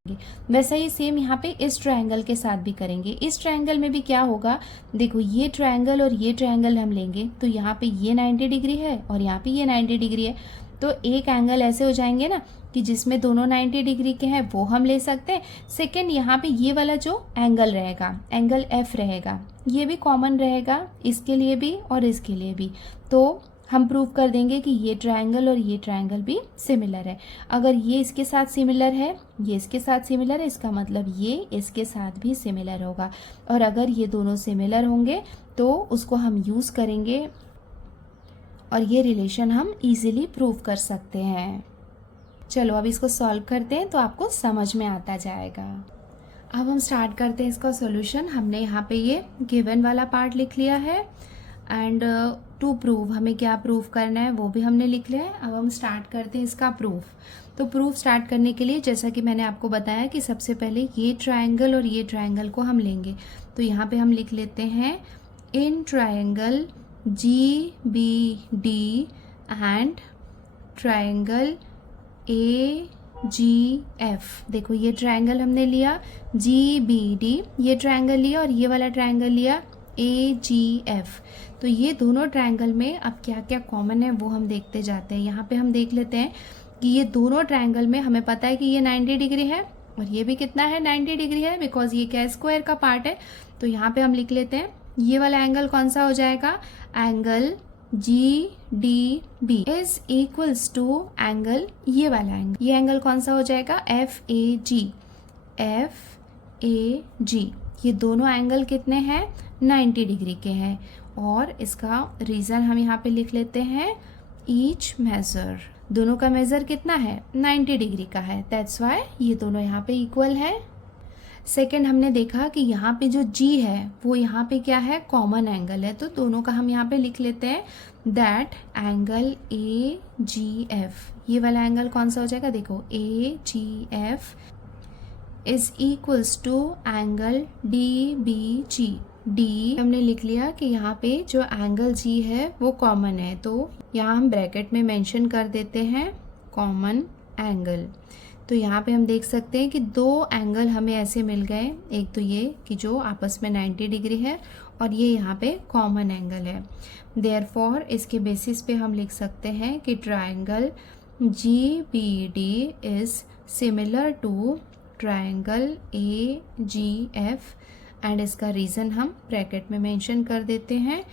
वैसा ही सेम यहाँ पे इस ट्रायंगल के साथ भी करेंगे। इस ट्रायंगल में भी क्या होगा, देखो ये ट्रायंगल और ये ट्रायंगल हम लेंगे तो यहाँ पे ये 90 डिग्री है और यहाँ पे ये 90 डिग्री है, तो एक एंगल ऐसे हो जाएंगे ना कि जिसमें दोनों 90 डिग्री के हैं, वो हम ले सकते हैं। सेकेंड यहाँ पे ये वाला जो एंगल रहेगा, एंगल F रहेगा, ये भी कॉमन रहेगा इसके लिए भी और इसके लिए भी, तो हम प्रूव कर देंगे कि ये ट्रायंगल और ये ट्रायंगल भी सिमिलर है। अगर ये इसके साथ सिमिलर है, ये इसके साथ सिमिलर है, इसका मतलब ये इसके साथ भी सिमिलर होगा। और अगर ये दोनों सिमिलर होंगे तो उसको हम यूज़ करेंगे और ये रिलेशन हम इजीली प्रूव कर सकते हैं। चलो अब इसको सॉल्व करते हैं तो आपको समझ में आता जाएगा। अब हम स्टार्ट करते हैं इसका सॉल्यूशन। हमने यहाँ पे ये गिवन वाला पार्ट लिख लिया है एंड टू प्रूव हमें क्या प्रूव करना है वो भी हमने लिख लिया है। अब हम स्टार्ट करते हैं इसका प्रूफ। तो प्रूफ स्टार्ट करने के लिए जैसा कि मैंने आपको बताया कि सबसे पहले ये ट्रायंगल और ये ट्रायंगल को हम लेंगे, तो यहाँ पे हम लिख लेते हैं in triangle GBD and triangle AGF। देखो ये ट्रायंगल हमने लिया GBD, ये ट्रायंगल लिया और ये वाला ट्रायंगल लिया AGF। तो ये दोनों ट्रायंगल में अब क्या क्या कॉमन है वो हम देखते जाते हैं। यहाँ पे हम देख लेते हैं कि ये दोनों ट्रायंगल में हमें पता है कि ये 90 डिग्री है और ये भी कितना है, 90 डिग्री है, बिकॉज ये क्या स्क्वायर का पार्ट है। तो यहाँ पे हम लिख लेते हैं ये वाला एंगल कौन सा हो जाएगा, angle GDB is equals to angle, ये वाला एंगल, ये एंगल कौन सा हो जाएगा, FAG। ये दोनों एंगल कितने हैं, 90 डिग्री के हैं। और इसका रीज़न हम यहाँ पे लिख लेते हैं ईच मेजर, दोनों का मेजर कितना है, 90 डिग्री का है, दैट्स वाई ये दोनों यहाँ पे इक्वल है। सेकेंड हमने देखा कि यहाँ पे जो G है वो यहाँ पे क्या है, कॉमन एंगल है, तो दोनों का हम यहाँ पे लिख लेते हैं दैट एंगल AGF। ये वाला एंगल कौन सा हो जाएगा, देखो AGF is equals to angle DBG। D हमने लिख लिया कि यहाँ पे जो एंगल G है वो कॉमन है, तो यहाँ हम ब्रैकेट में मेंशन कर देते हैं कॉमन एंगल। तो यहाँ पे हम देख सकते हैं कि दो एंगल हमें ऐसे मिल गए, एक तो ये कि जो आपस में 90 डिग्री है और ये यहाँ पे कॉमन एंगल है। देयरफॉर इसके बेसिस पे हम लिख सकते हैं कि triangle GBD is similar to triangle AGF and इसका रीज़न हम ब्रैकेट में मेंशन कर देते हैं,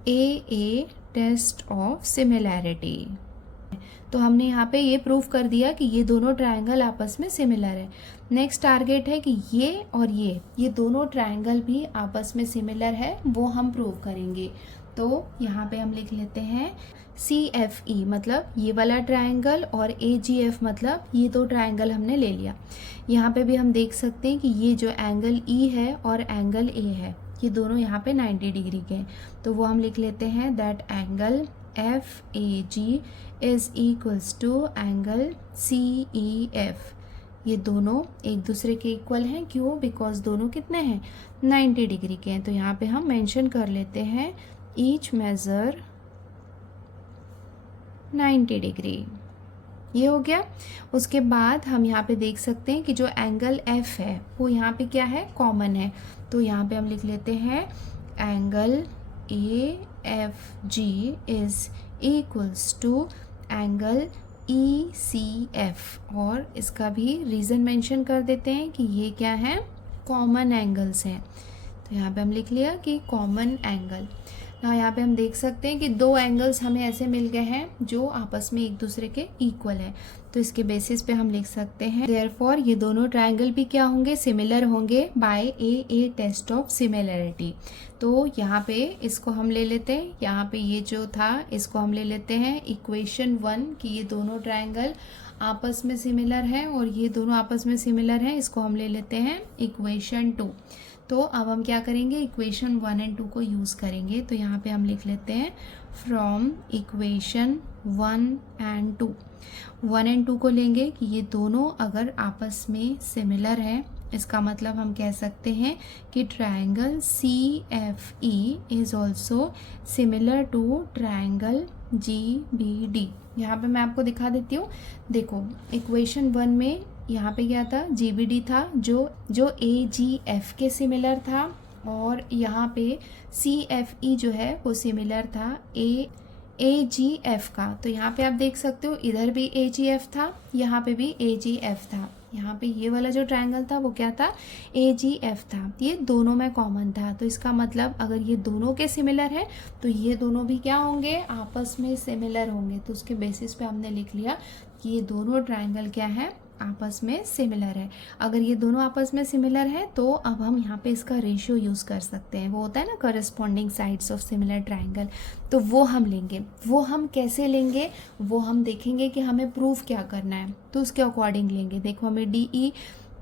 AA टेस्ट ऑफ सिमिलैरिटी। तो हमने यहाँ पे ये प्रूव कर दिया कि ये दोनों ट्रायंगल आपस में सिमिलर है। नेक्स्ट टारगेट है कि ये और ये दोनों ट्रायंगल भी आपस में सिमिलर है, वो हम प्रूव करेंगे। तो यहाँ पे हम लिख लेते हैं CFE मतलब ये वाला ट्रायंगल और AGF मतलब ये दो ट्रायंगल हमने ले लिया। यहाँ पे भी हम देख सकते हैं कि ये जो एंगल E है और एंगल A है ये दोनों यहाँ पे 90 डिग्री के हैं, तो वो हम लिख लेते हैं that angle FAG is equals to angle CEF। ये दोनों एक दूसरे के इक्वल हैं, क्यों? बिकॉज दोनों कितने हैं 90 डिग्री के हैं। तो यहाँ पे हम मेंशन कर लेते हैं ईच मेजर 90 डिग्री। ये हो गया। उसके बाद हम यहाँ पे देख सकते हैं कि जो एंगल F है वो यहाँ पे क्या है, कॉमन है। तो यहाँ पे हम लिख लेते हैं angle AFG is equals to angle ECF और इसका भी रीज़न मेंशन कर देते हैं कि ये क्या है, कॉमन एंगल्स हैं। तो यहाँ पे हम लिख लिया कि कॉमन एंगल। यहाँ पे हम देख सकते हैं कि दो एंगल्स हमें ऐसे मिल गए हैं जो आपस में एक दूसरे के इक्वल है। तो इसके बेसिस पे हम लिख सकते हैं देयरफॉर ये दोनों ट्रायंगल भी क्या होंगे, सिमिलर होंगे by AA test of similarity. तो यहाँ पे इसको हम ले लेते हैं, यहाँ पे ये जो था इसको हम ले लेते हैं इक्वेशन 1 कि ये दोनों ट्रायंगल आपस में सिमिलर हैं और ये दोनों आपस में सिमिलर हैं, इसको हम ले लेते हैं इक्वेशन 2। तो अब हम क्या करेंगे, इक्वेशन 1 एंड 2 को यूज़ करेंगे। तो यहाँ पे हम लिख लेते हैं फ्रॉम इक्वेशन 1 एंड 2। 1 एंड 2 को लेंगे कि ये दोनों अगर आपस में सिमिलर हैं, इसका मतलब हम कह सकते हैं कि triangle CFE is also similar to triangle GBD। यहाँ पे मैं आपको दिखा देती हूँ। देखो इक्वेशन 1 में यहाँ पे क्या था, GBD था जो AGF के सिमिलर था और यहाँ पे CFE जो है वो सिमिलर था AGF का। तो यहाँ पे आप देख सकते हो इधर भी AGF था, यहाँ पे भी AGF था। यहाँ पे ये वाला जो ट्रायंगल था वो क्या था, AGF था। ये दोनों में कॉमन था। तो इसका मतलब अगर ये दोनों के सिमिलर है तो ये दोनों भी क्या होंगे, आपस में सिमिलर होंगे। तो उसके बेसिस पे हमने लिख लिया कि ये दोनों ट्रायंगल क्या है, आपस में सिमिलर है। अगर ये दोनों आपस में सिमिलर है तो अब हम यहाँ पे इसका रेशियो यूज़ कर सकते हैं। वो होता है ना corresponding sides of similar triangle, तो वो हम लेंगे। वो हम कैसे लेंगे, वो हम देखेंगे कि हमें प्रूफ क्या करना है, तो उसके अकॉर्डिंग लेंगे। देखो हमें DE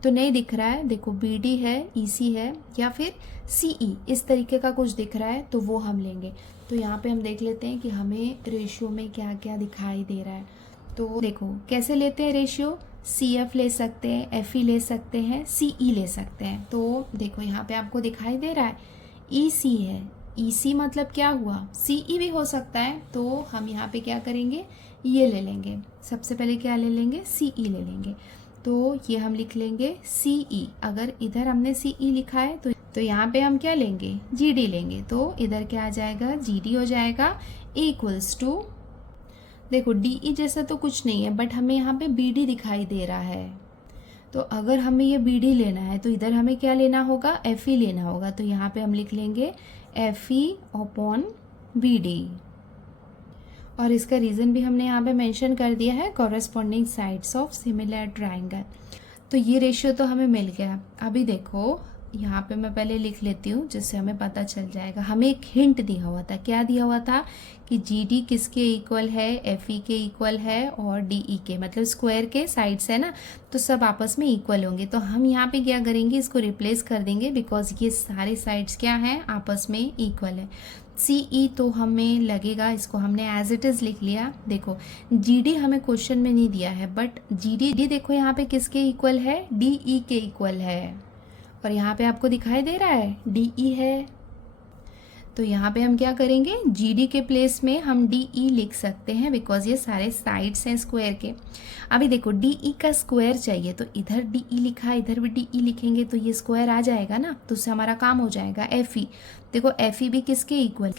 तो नहीं दिख रहा है, देखो BD है, EC है या फिर CE, इस तरीके का कुछ दिख रहा है, तो वो हम लेंगे। तो यहाँ पे हम देख लेते हैं कि हमें रेशियो में क्या क्या दिखाई दे रहा है। तो देखो कैसे लेते हैं रेशियो, CF ले सकते हैं, FE ले सकते हैं, CE ले सकते हैं। तो देखो यहाँ पे आपको दिखाई दे रहा है EC है, EC मतलब क्या हुआ, CE भी हो सकता है। तो हम यहाँ पे क्या करेंगे, ये ले लेंगे। सबसे पहले क्या ले लेंगे, CE ले लेंगे। तो ये हम लिख लेंगे CE। अगर इधर हमने CE लिखा है तो यहाँ पे हम क्या लेंगे, GD लेंगे। तो इधर क्या आ जाएगा, GD हो जाएगा इक्वल्स टू, देखो DE जैसा तो कुछ नहीं है बट हमें यहाँ पे BD दिखाई दे रहा है। तो अगर हमें ये BD लेना है तो इधर हमें क्या लेना होगा, FE लेना होगा। तो यहाँ पे हम लिख लेंगे FE अपॉन BD और इसका रीज़न भी हमने यहाँ पे मेंशन कर दिया है, corresponding sides of similar triangle. तो ये रेशियो तो हमें मिल गया। अभी देखो यहाँ पे मैं पहले लिख लेती हूँ जिससे हमें पता चल जाएगा। हमें एक हिंट दिया हुआ था, क्या दिया हुआ था कि GD किसके इक्वल है, FE के इक्वल है और DE के, मतलब स्क्वायर के साइड्स है ना, तो सब आपस में इक्वल होंगे। तो हम यहाँ पे क्या करेंगे, इसको रिप्लेस कर देंगे बिकॉज ये सारे साइड्स क्या हैं, आपस में इक्वल है। CE तो हमें लगेगा, इसको हमने एज इट इज़ लिख लिया। देखो GD हमें क्वेश्चन में नहीं दिया है बट GD देखो यहाँ पे किसके इक्वल है, DE के इक्वल है और यहाँ पे आपको दिखाई दे रहा है DE है। तो यहाँ पे हम क्या करेंगे, जी डी के प्लेस में हम डी ई लिख सकते हैं बिकॉज ये सारे साइड्स हैं स्क्वायर के। अभी देखो डी ई का स्क्वायर चाहिए तो इधर डी ई लिखा है, इधर भी डी ई लिखेंगे तो ये स्क्वायर आ जाएगा ना, तो उससे हमारा काम हो जाएगा। एफ ई, देखो एफ ई भी किसके इक्वल,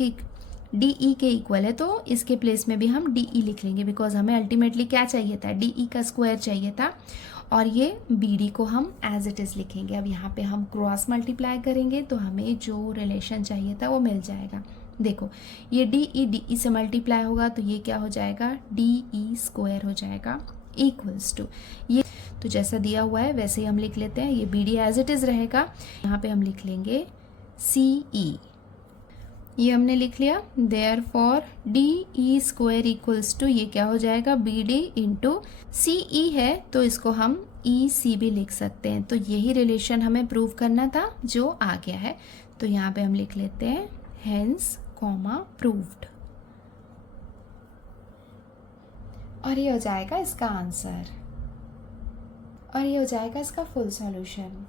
डी ई के इक्वल है, तो इसके प्लेस में भी हम डी ई लिख लेंगे बिकॉज हमें अल्टीमेटली क्या चाहिए था, डी ई का स्क्वायर चाहिए था। और ये बी डी को हम एज इट इज़ लिखेंगे। अब यहाँ पे हम क्रॉस मल्टीप्लाई करेंगे तो हमें जो रिलेशन चाहिए था वो मिल जाएगा। देखो ये डी ई से मल्टीप्लाई होगा तो ये क्या हो जाएगा, डी ई स्क्वायर हो जाएगा इक्वल्स टू ये, तो जैसा दिया हुआ है वैसे ही हम लिख लेते हैं। ये B D as it is रहेगा, यहाँ पे हम लिख लेंगे सी ई, ये हमने लिख लिया। Therefore D E square equals to ये क्या हो जाएगा, B D into C E है तो इसको हम ई सी भी लिख सकते हैं। तो यही रिलेशन हमें प्रूव करना था जो आ गया है, तो यहाँ पे हम लिख लेते हैं हेंस कॉमा प्रूव्ड, और ये हो जाएगा इसका आंसर, और ये हो जाएगा इसका फुल सॉल्यूशन।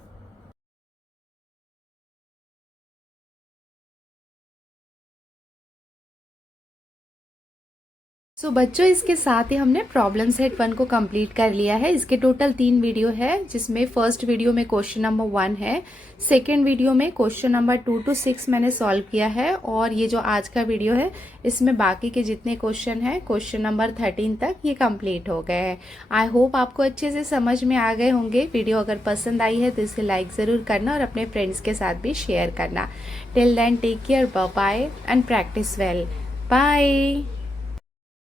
सो बच्चों इसके साथ ही हमने प्रॉब्लम सेट 1 को कंप्लीट कर लिया है। इसके टोटल 3 वीडियो है, जिसमें फर्स्ट वीडियो में क्वेश्चन नंबर 1 है, सेकेंड वीडियो में क्वेश्चन नंबर 2 to 6 मैंने सॉल्व किया है, और ये जो आज का वीडियो है इसमें बाकी के जितने क्वेश्चन हैं क्वेश्चन नंबर 13 तक ये कंप्लीट हो गए हैं। आई होप आपको अच्छे से समझ में आ गए होंगे। वीडियो अगर पसंद आई है तो इसे लाइक ज़रूर करना और अपने फ्रेंड्स के साथ भी शेयर करना। Till then take care, bye bye and practice well, bye.